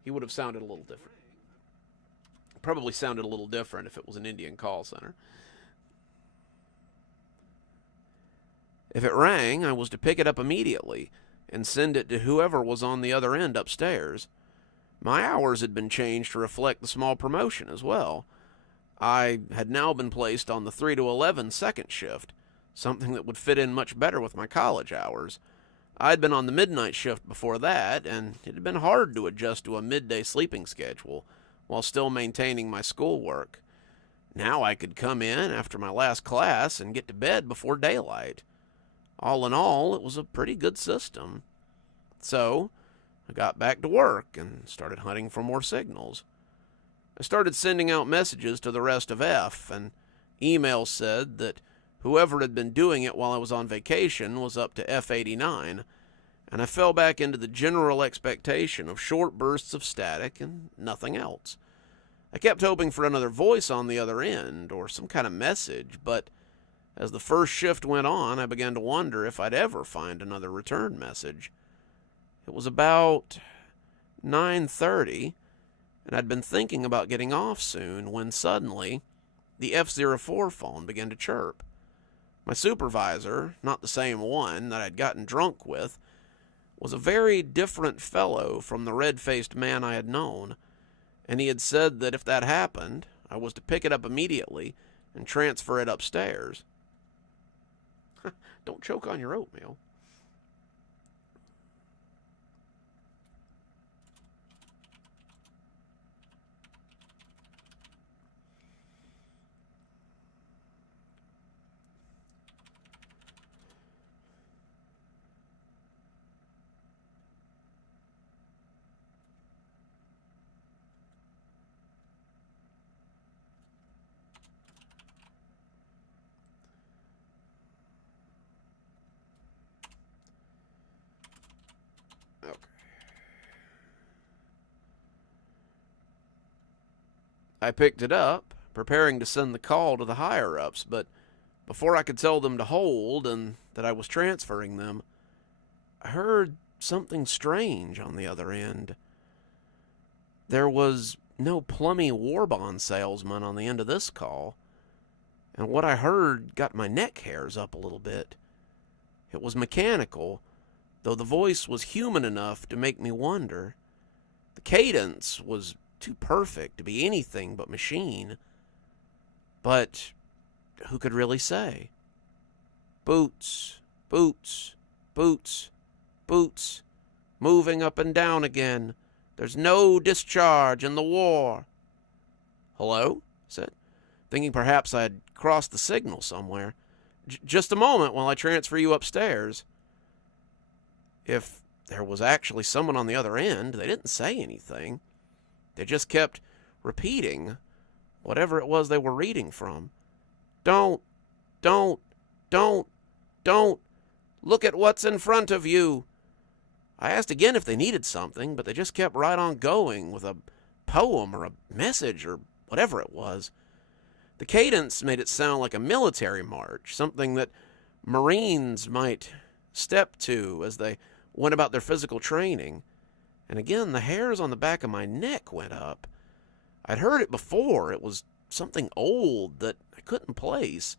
He would have sounded a little different. Probably sounded a little different if it was an Indian call center. If it rang, I was to pick it up immediately and send it to whoever was on the other end upstairs. My hours had been changed to reflect the small promotion as well. I had now been placed on the 3 to 11 second shift, something that would fit in much better with my college hours. I'd been on the midnight shift before that, and it had been hard to adjust to a midday sleeping schedule while still maintaining my schoolwork. Now I could come in after my last class and get to bed before daylight. All in all, it was a pretty good system. So, I got back to work and started hunting for more signals. I started sending out messages to the rest of F, and emails said that whoever had been doing it while I was on vacation was up to F-89, and I fell back into the general expectation of short bursts of static and nothing else. I kept hoping for another voice on the other end, or some kind of message, but as the first shift went on, I began to wonder if I'd ever find another return message. It was about 9:30, and I'd been thinking about getting off soon when suddenly the F-04 phone began to chirp. My supervisor, not the same one that I'd gotten drunk with, was a very different fellow from the red-faced man I had known, and he had said that if that happened, I was to pick it up immediately and transfer it upstairs. Don't choke on your oatmeal. Okay. I picked it up, preparing to send the call to the higher-ups, but before I could tell them to hold and that I was transferring them, I heard something strange on the other end. There was no plummy war bond salesman on the end of this call, and what I heard got my neck hairs up a little bit. It was mechanical, though the voice was human enough to make me wonder. The cadence was too perfect to be anything but machine. But who could really say? Boots, boots, boots, boots, moving up and down again. There's no discharge in the war. Hello? I said, thinking perhaps I'd crossed the signal somewhere. Just a moment while I transfer you upstairs. If there was actually someone on the other end, they didn't say anything. They just kept repeating whatever it was they were reading from. Don't, don't, don't, don't. Look at what's in front of you. I asked again if they needed something, but they just kept right on going with a poem or a message or whatever it was. The cadence made it sound like a military march, something that Marines might step to as they went about their physical training. And again, the hairs on the back of my neck went up. I'd heard it before. It was something old that I couldn't place.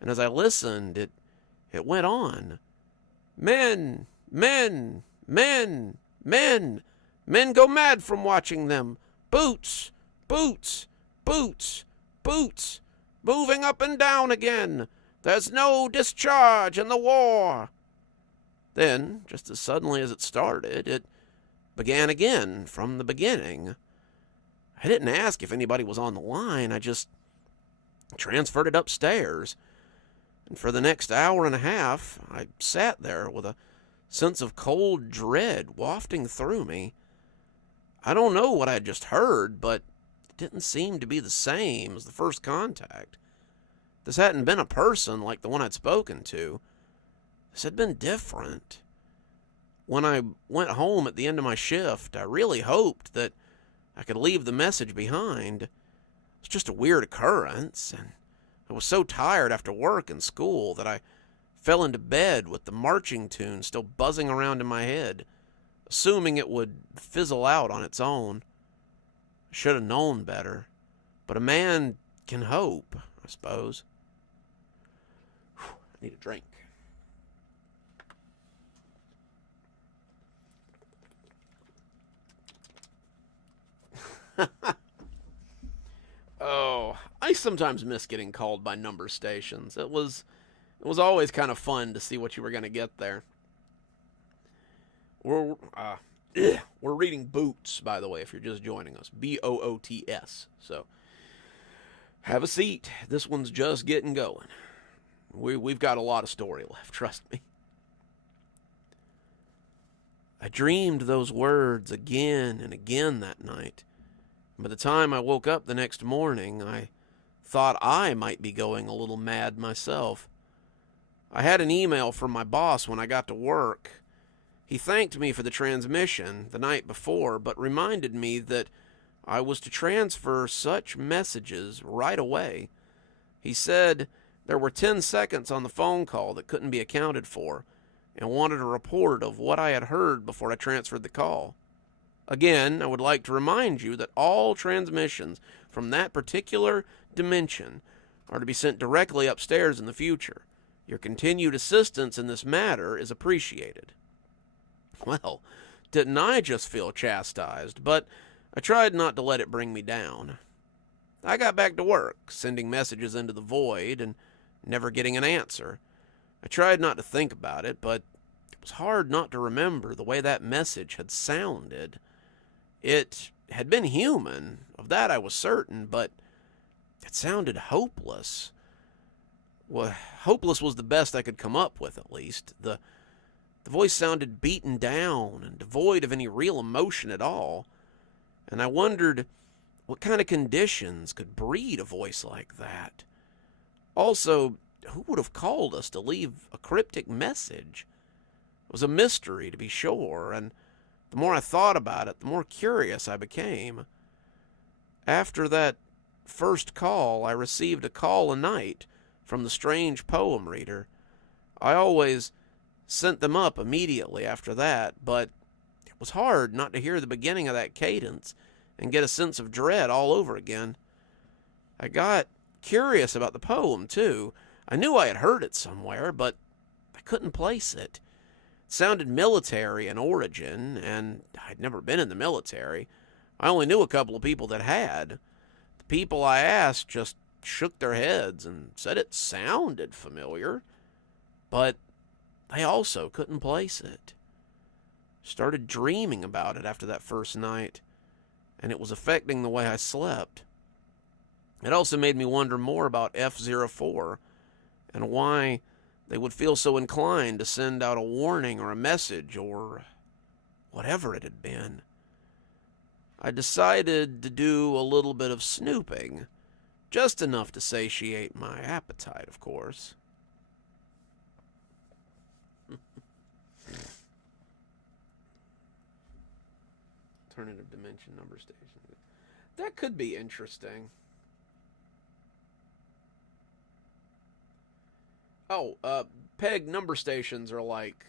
And as I listened, it went on. Men, men, men, men. Men go mad from watching them. Boots, boots, boots, boots. Moving up and down again. There's no discharge in the war. Then, just as suddenly as it started, it began again from the beginning. I didn't ask if anybody was on the line. I just transferred it upstairs. And for the next hour and a half, I sat there with a sense of cold dread wafting through me. I don't know what I had just heard, but it didn't seem to be the same as the first contact. This hadn't been a person like the one I'd spoken to. This had been different. When I went home at the end of my shift, I really hoped that I could leave the message behind. It was just a weird occurrence, and I was so tired after work and school that I fell into bed with the marching tune still buzzing around in my head, assuming it would fizzle out on its own. I should have known better, but a man can hope, I suppose. Whew, I need a drink. Oh, I sometimes miss getting called by number stations. It was always kind of fun to see what you were going to get there. We're reading Boots, by the way, if you're just joining us. Boots. So have a seat. This one's just getting going. We've got a lot of story left, trust me. I dreamed those words again and again that night. By the time I woke up the next morning, I thought I might be going a little mad myself. I had an email from my boss when I got to work. He thanked me for the transmission the night before, but reminded me that I was to transfer such messages right away. He said there were 10 seconds on the phone call that couldn't be accounted for, and wanted a report of what I had heard before I transferred the call. Again, I would like to remind you that all transmissions from that particular dimension are to be sent directly upstairs in the future. Your continued assistance in this matter is appreciated. Well, didn't I just feel chastised, but I tried not to let it bring me down. I got back to work, sending messages into the void and never getting an answer. I tried not to think about it, but it was hard not to remember the way that message had sounded. It had been human, of that I was certain, but it sounded hopeless. Well, hopeless was the best I could come up with, at least. The voice sounded beaten down and devoid of any real emotion at all, and I wondered what kind of conditions could breed a voice like that. Also, who would have called us to leave a cryptic message? It was a mystery, to be sure, and the more I thought about it, the more curious I became. After that first call, I received a call a night from the strange poem reader. I always sent them up immediately after that, but it was hard not to hear the beginning of that cadence and get a sense of dread all over again. I got curious about the poem, too. I knew I had heard it somewhere, but I couldn't place it. It sounded military in origin, and I'd never been in the military. I only knew a couple of people that had. The people I asked just shook their heads and said it sounded familiar, but they also couldn't place it. Started dreaming about it after that first night, and it was affecting the way I slept. It also made me wonder more about F-04 and why they would feel so inclined to send out a warning or a message or whatever it had been. I decided to do a little bit of snooping, just enough to satiate my appetite, of course. Alternative dimension number station. That could be interesting. Oh, PEG number stations are like,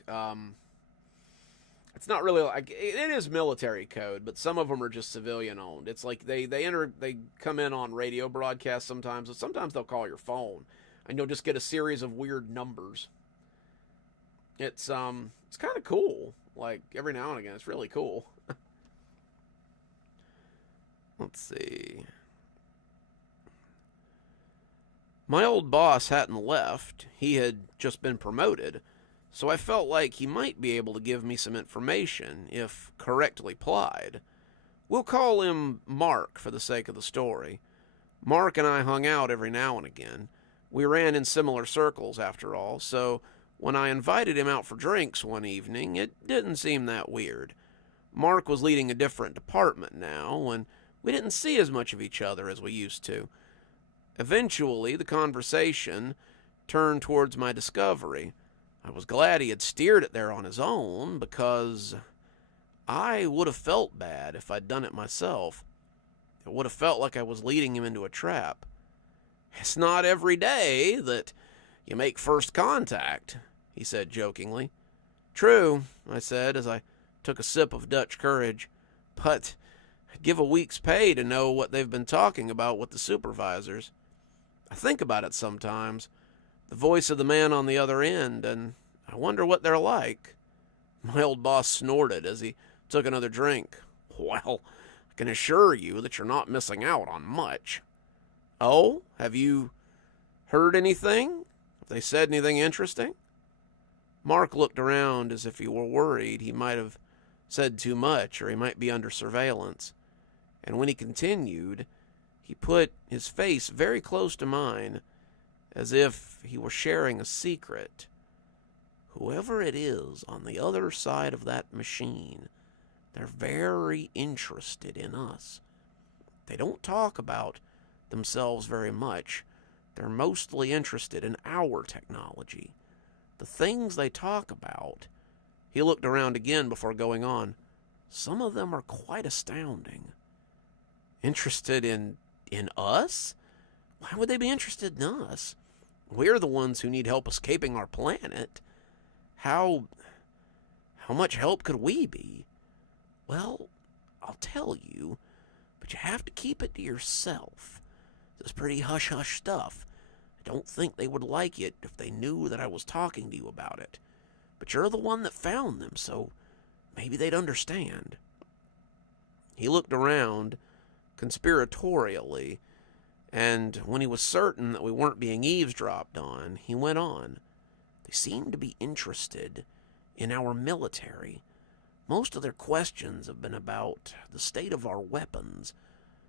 it's not really like, it is military code, but some of them are just civilian owned. It's like they come in on radio broadcasts sometimes, but sometimes they'll call your phone and you'll just get a series of weird numbers. It's kind of cool. Like every now and again, it's really cool. Let's see. My old boss hadn't left. He had just been promoted, so I felt like he might be able to give me some information, if correctly plied. We'll call him Mark for the sake of the story. Mark and I hung out every now and again. We ran in similar circles, after all, so when I invited him out for drinks one evening, it didn't seem that weird. Mark was leading a different department now, and we didn't see as much of each other as we used to. Eventually, the conversation turned towards my discovery. I was glad he had steered it there on his own, because I would have felt bad if I'd done it myself. It would have felt like I was leading him into a trap. It's not every day that you make first contact, he said jokingly. True, I said as I took a sip of Dutch courage, but I'd give a week's pay to know what they've been talking about with the supervisors. I think about it sometimes, the voice of the man on the other end, and I wonder what they're like. My old boss snorted as he took another drink. Well, I can assure you that you're not missing out on much. Oh, have you heard anything? Have they said anything interesting? Mark looked around as if he were worried he might have said too much or he might be under surveillance. And when he continued, he put his face very close to mine, as if he were sharing a secret. Whoever it is on the other side of that machine, they're very interested in us. They don't talk about themselves very much. They're mostly interested in our technology. The things they talk about, he looked around again before going on, some of them are quite astounding. Interested in us? Why would they be interested in us? We're the ones who need help escaping our planet. How much help could we be? Well, I'll tell you, but you have to keep it to yourself. This is pretty hush-hush stuff. I don't think they would like it if they knew that I was talking to you about it. But you're the one that found them, so maybe they'd understand. He looked around conspiratorially, and when he was certain that we weren't being eavesdropped on, he went on. They seem to be interested in our military. Most of their questions have been about the state of our weapons.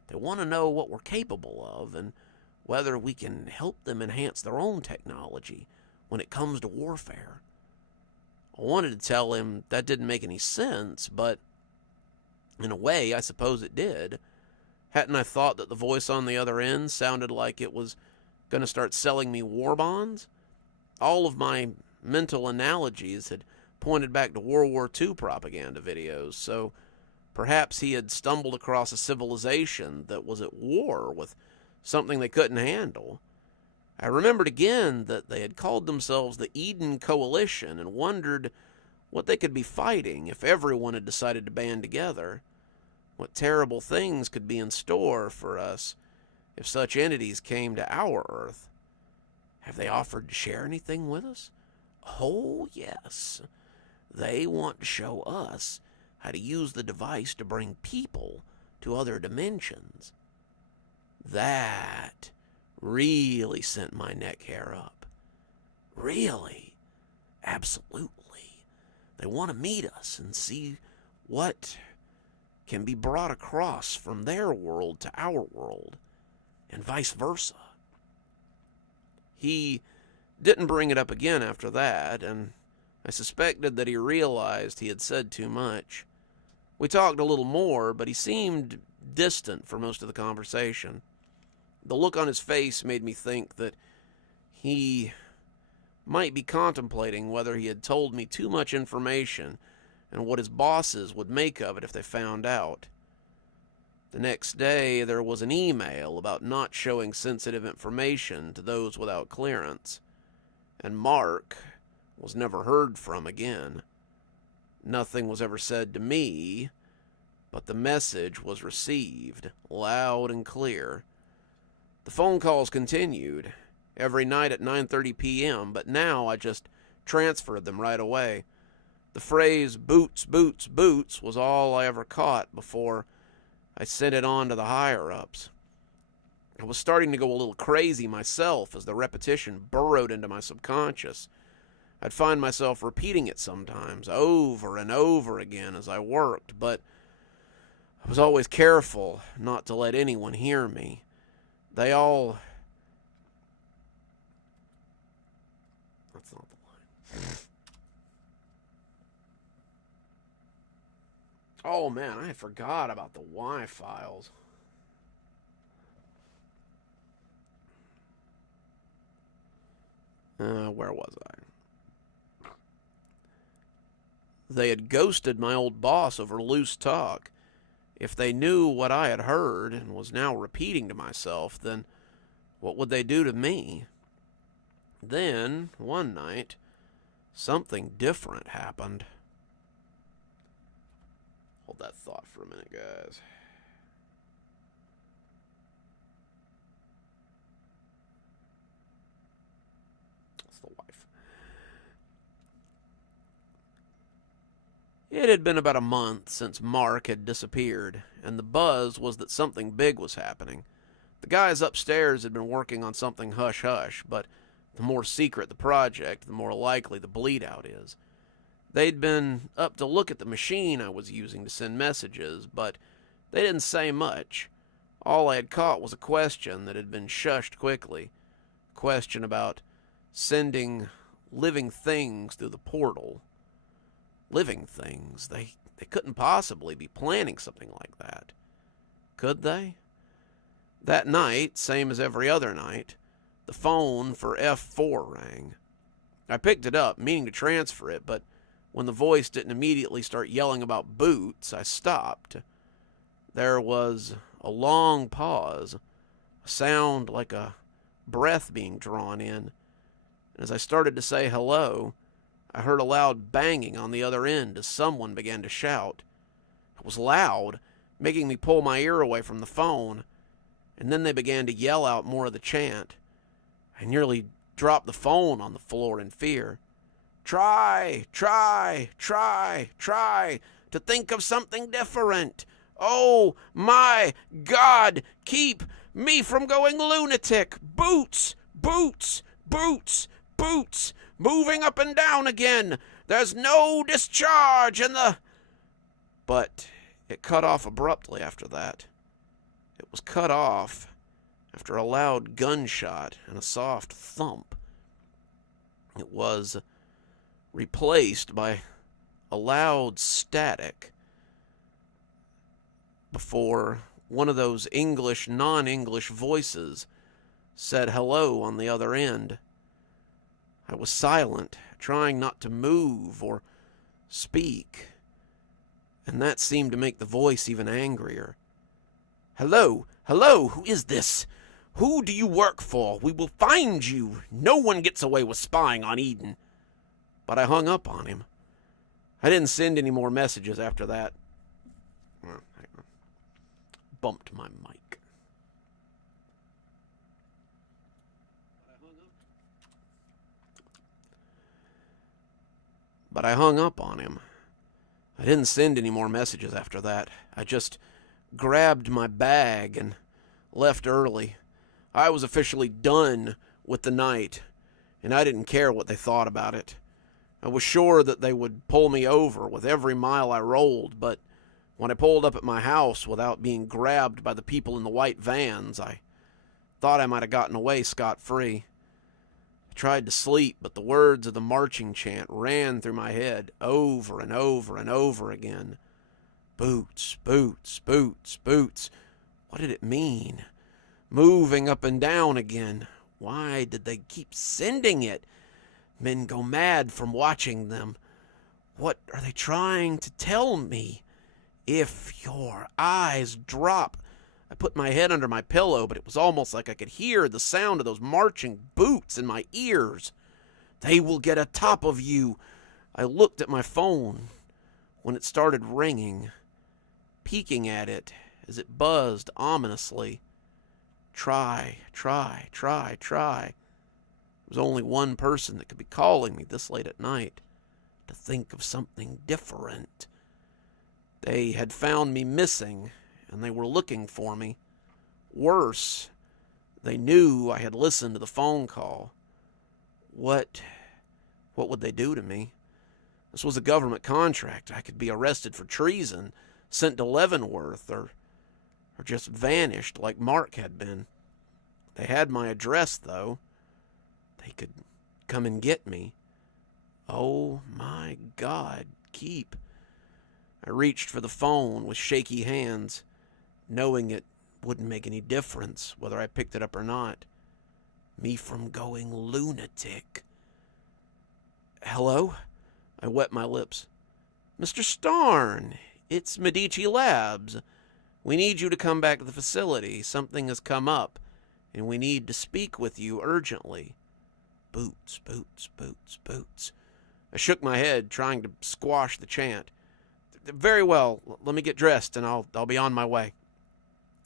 They want to know what we're capable of and whether we can help them enhance their own technology when it comes to warfare. I wanted to tell him that didn't make any sense, but in a way, I suppose it did. Hadn't I thought that the voice on the other end sounded like it was going to start selling me war bonds? All of my mental analogies had pointed back to World War II propaganda videos, so perhaps he had stumbled across a civilization that was at war with something they couldn't handle. I remembered again that they had called themselves the Eden Coalition and wondered what they could be fighting if everyone had decided to band together. what terrible things could be in store for us if such entities came to our Earth. Have they offered to share anything with us? Oh, yes. They want to show us how to use the device to bring people to other dimensions. That really sent my neck hair up. Really. Absolutely. They want to meet us and see what can be brought across from their world to our world, and vice versa. He didn't bring it up again after that, and I suspected that he realized he had said too much. We talked a little more, but he seemed distant for most of the conversation. The look on his face made me think that he might be contemplating whether he had told me too much information and what his bosses would make of it if they found out. The next day, there was an email about not showing sensitive information to those without clearance, and Mark was never heard from again. Nothing was ever said to me, but the message was received, loud and clear. The phone calls continued, every night at 9:30 p.m., but now I just transferred them right away. The phrase, "boots, boots, boots," was all I ever caught before I sent it on to the higher-ups. I was starting to go a little crazy myself as the repetition burrowed into my subconscious. I'd find myself repeating it sometimes, over and over again as I worked, but I was always careful not to let anyone hear me. They all... That's not the line. Oh man, I forgot about the Y files. Where was I? They had ghosted my old boss over loose talk. If they knew what I had heard and was now repeating to myself, then what would they do to me? Then, one night, something different happened. Hold that thought for a minute, guys. That's the wife. It had been about a month since Mark had disappeared, and the buzz was that something big was happening. The guys upstairs had been working on something hush-hush, but the more secret the project, the more likely the bleed-out is. They'd been up to look at the machine I was using to send messages, but they didn't say much. All I had caught was a question that had been shushed quickly. A question about sending living things through the portal. Living things? They couldn't possibly be planning something like that. Could they? That night, same as every other night, the phone for F4 rang. I picked it up, meaning to transfer it, but when the voice didn't immediately start yelling about boots, I stopped. There was a long pause, a sound like a breath being drawn in, and as I started to say hello, I heard a loud banging on the other end as someone began to shout. It was loud, making me pull my ear away from the phone, and then they began to yell out more of the chant. I nearly dropped the phone on the floor in fear. Try to think of something different. Oh, my God, keep me from going lunatic. Boots, boots, boots, boots, moving up and down again. There's no discharge in the... But it cut off abruptly after that. It was cut off after a loud gunshot and a soft thump. It was replaced by a loud static before one of those English, non-English voices said hello on the other end. I was silent, trying not to move or speak, and that seemed to make the voice even angrier. Hello, hello, who is this? Who do you work for? We will find you. No one gets away with spying on Eden. But I hung up on him. I didn't send any more messages after that. Well, hang on. bumped my mic. But I hung up on him. I didn't send any more messages after that. I just grabbed my bag and left early. I was officially done with the night, and I didn't care what they thought about it. I was sure that they would pull me over with every mile I rolled, but when I pulled up at my house without being grabbed by the people in the white vans, I thought I might have gotten away scot-free. I tried to sleep, but the words of the marching chant ran through my head over and over and over again. Boots, boots, boots, boots. What did it mean? Moving up and down again. Why did they keep sending it? Men go mad from watching them. What are they trying to tell me? If your eyes drop. I put my head under my pillow, but it was almost like I could hear the sound of those marching boots in my ears. They will get atop of you. I looked at my phone when it started ringing, peeking at it as it buzzed ominously. Try. There was only one person that could be calling me this late at night to think of something different. They had found me missing, and they were looking for me. Worse, they knew I had listened to the phone call. What would they do to me? This was a government contract. I could be arrested for treason, sent to Leavenworth, or just vanished like Mark had been. They had my address, though. They could come and get me. Oh my God, Keep. I reached for the phone with shaky hands, knowing it wouldn't make any difference whether I picked it up or not. Me from going lunatic. Hello? I wet my lips. Mr. Starn, it's Medici Labs. We need you to come back to the facility. Something has come up, and we need to speak with you urgently. Boots, boots, boots, boots. I shook my head, trying to squash the chant. Very well, let me get dressed, and I'll be on my way.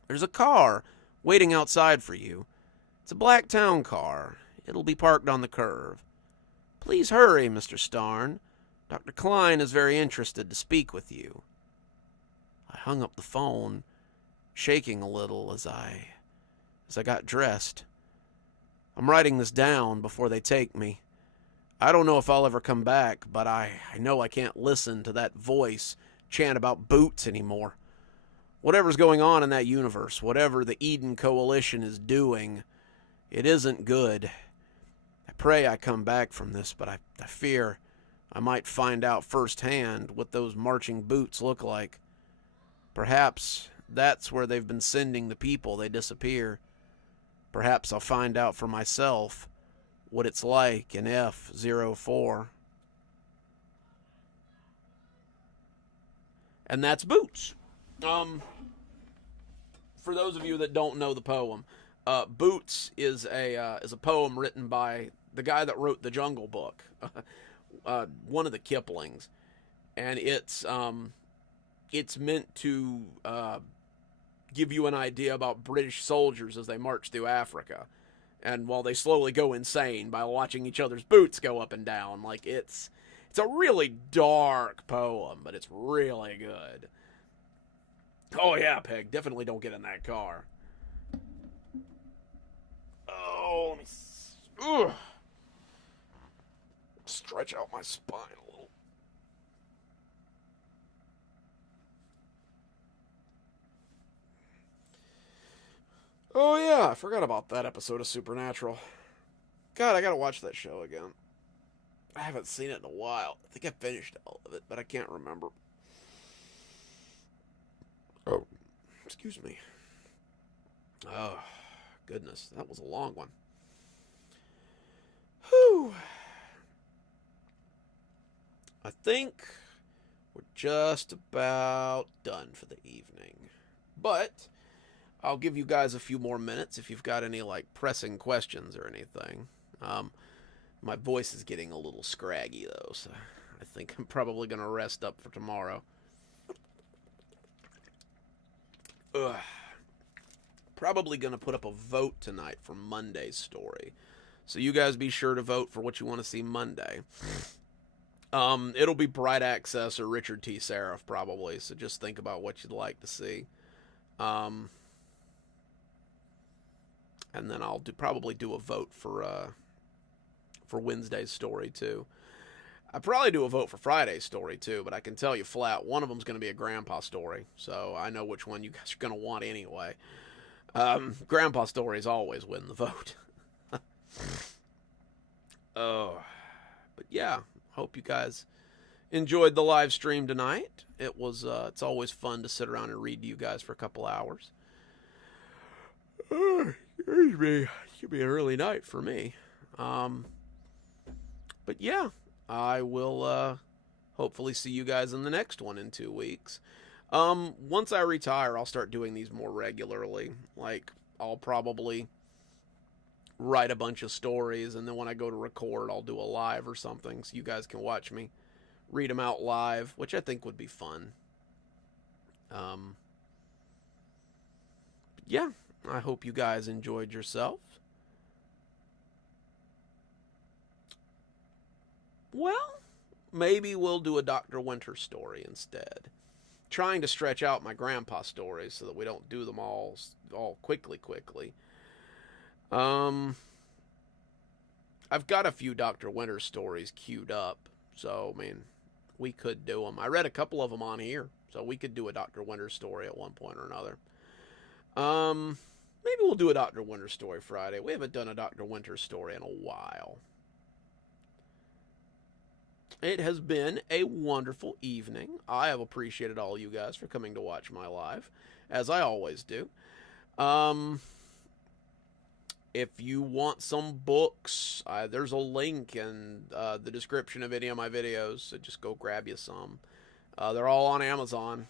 There's a car waiting outside for you. It's a black town car. It'll be parked on the curve. Please hurry, Mr. Starn. Dr. Klein is very interested to speak with you. I hung up the phone, shaking a little as I got dressed. I'm writing this down before they take me. I don't know if I'll ever come back, but I know I can't listen to that voice chant about boots anymore. Whatever's going on in that universe, whatever the Eden Coalition is doing, it isn't good. I pray I come back from this, but I fear I might find out firsthand what those marching boots look like. Perhaps that's where they've been sending the people they disappear. Perhaps I'll find out for myself what it's like in F-04. And that's Boots. For those of you that don't know the poem, Boots is a poem written by the guy that wrote the Jungle Book, one of the Kiplings, and it's meant to give you an idea about British soldiers as they march through Africa, and while they slowly go insane by watching each other's boots go up and down. Like, it's a really dark poem, but it's really good. Oh yeah, Peg, definitely don't get in that car. Oh, let me stretch out my spine a little. Oh yeah, I forgot about that episode of Supernatural. God, I gotta watch that show again. I haven't seen it in a while. I think I finished all of it, but I can't remember. Oh, excuse me. Oh, goodness, that was a long one. Whew. I think we're just about done for the evening. But I'll give you guys a few more minutes if you've got any, like, pressing questions or anything. My voice is getting a little scraggy, though, so I think I'm probably going to rest up for tomorrow. Ugh. Probably going to put up a vote tonight for Monday's story. So you guys be sure to vote for what you want to see Monday. It'll be Bright Access or Richard T. Seraph probably. So just think about what you'd like to see. And then I'll probably do a vote for Wednesday's story too. I'd probably do a vote for Friday's story too, but I can tell you flat, one of them's going to be a Grandpa story. So I know which one you guys are going to want anyway. Grandpa stories always win the vote. Oh, but yeah, hope you guys enjoyed the live stream tonight. It was, it's always fun to sit around and read to you guys for a couple hours. Excuse me, should be an early night for me. But yeah, I will hopefully see you guys in the next one in 2 weeks. Once I retire, I'll start doing these more regularly. Like, I'll probably write a bunch of stories, and then when I go to record, I'll do a live or something, so you guys can watch me read them out live, which I think would be fun. Yeah, I hope you guys enjoyed yourself. Well, maybe we'll do a Dr. Winter story instead. Trying to stretch out my grandpa stories so that we don't do them all quickly. I've got a few Dr. Winter stories queued up, so, I mean, we could do them. I read a couple of them on here, so we could do a Dr. Winter story at one point or another. Maybe we'll do a Dr. Winter story Friday. We haven't done a Dr. Winter story in a while. It has been a wonderful evening. I have appreciated all you guys for coming to watch my live, as I always do. If you want some books, there's a link in the description of any of my videos, so just go grab you some. They're all on Amazon.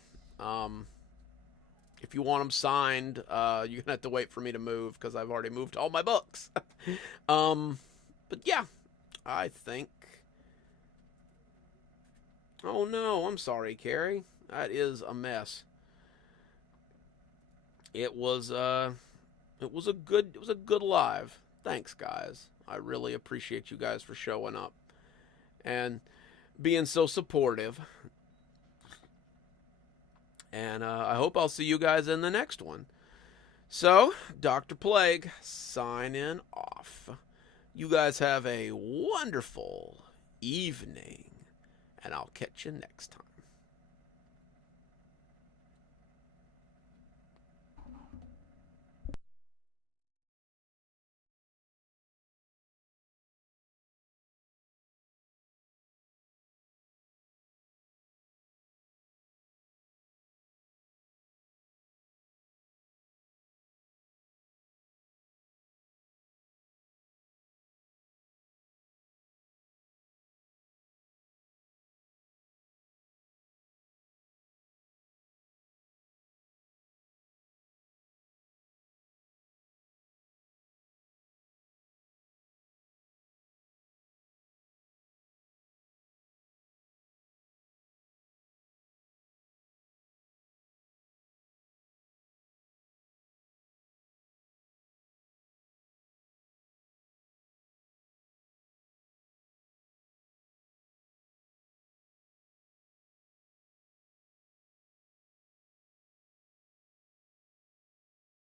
If you want them signed, you're going to have to wait for me to move, because I've already moved all my books. But yeah, I think... Oh no, I'm sorry, Carrie. That is a mess. It was a good live. Thanks, guys. I really appreciate you guys for showing up and being so supportive. And I hope I'll see you guys in the next one. So, Dr. Plague, signing off. You guys have a wonderful evening. And I'll catch you next time.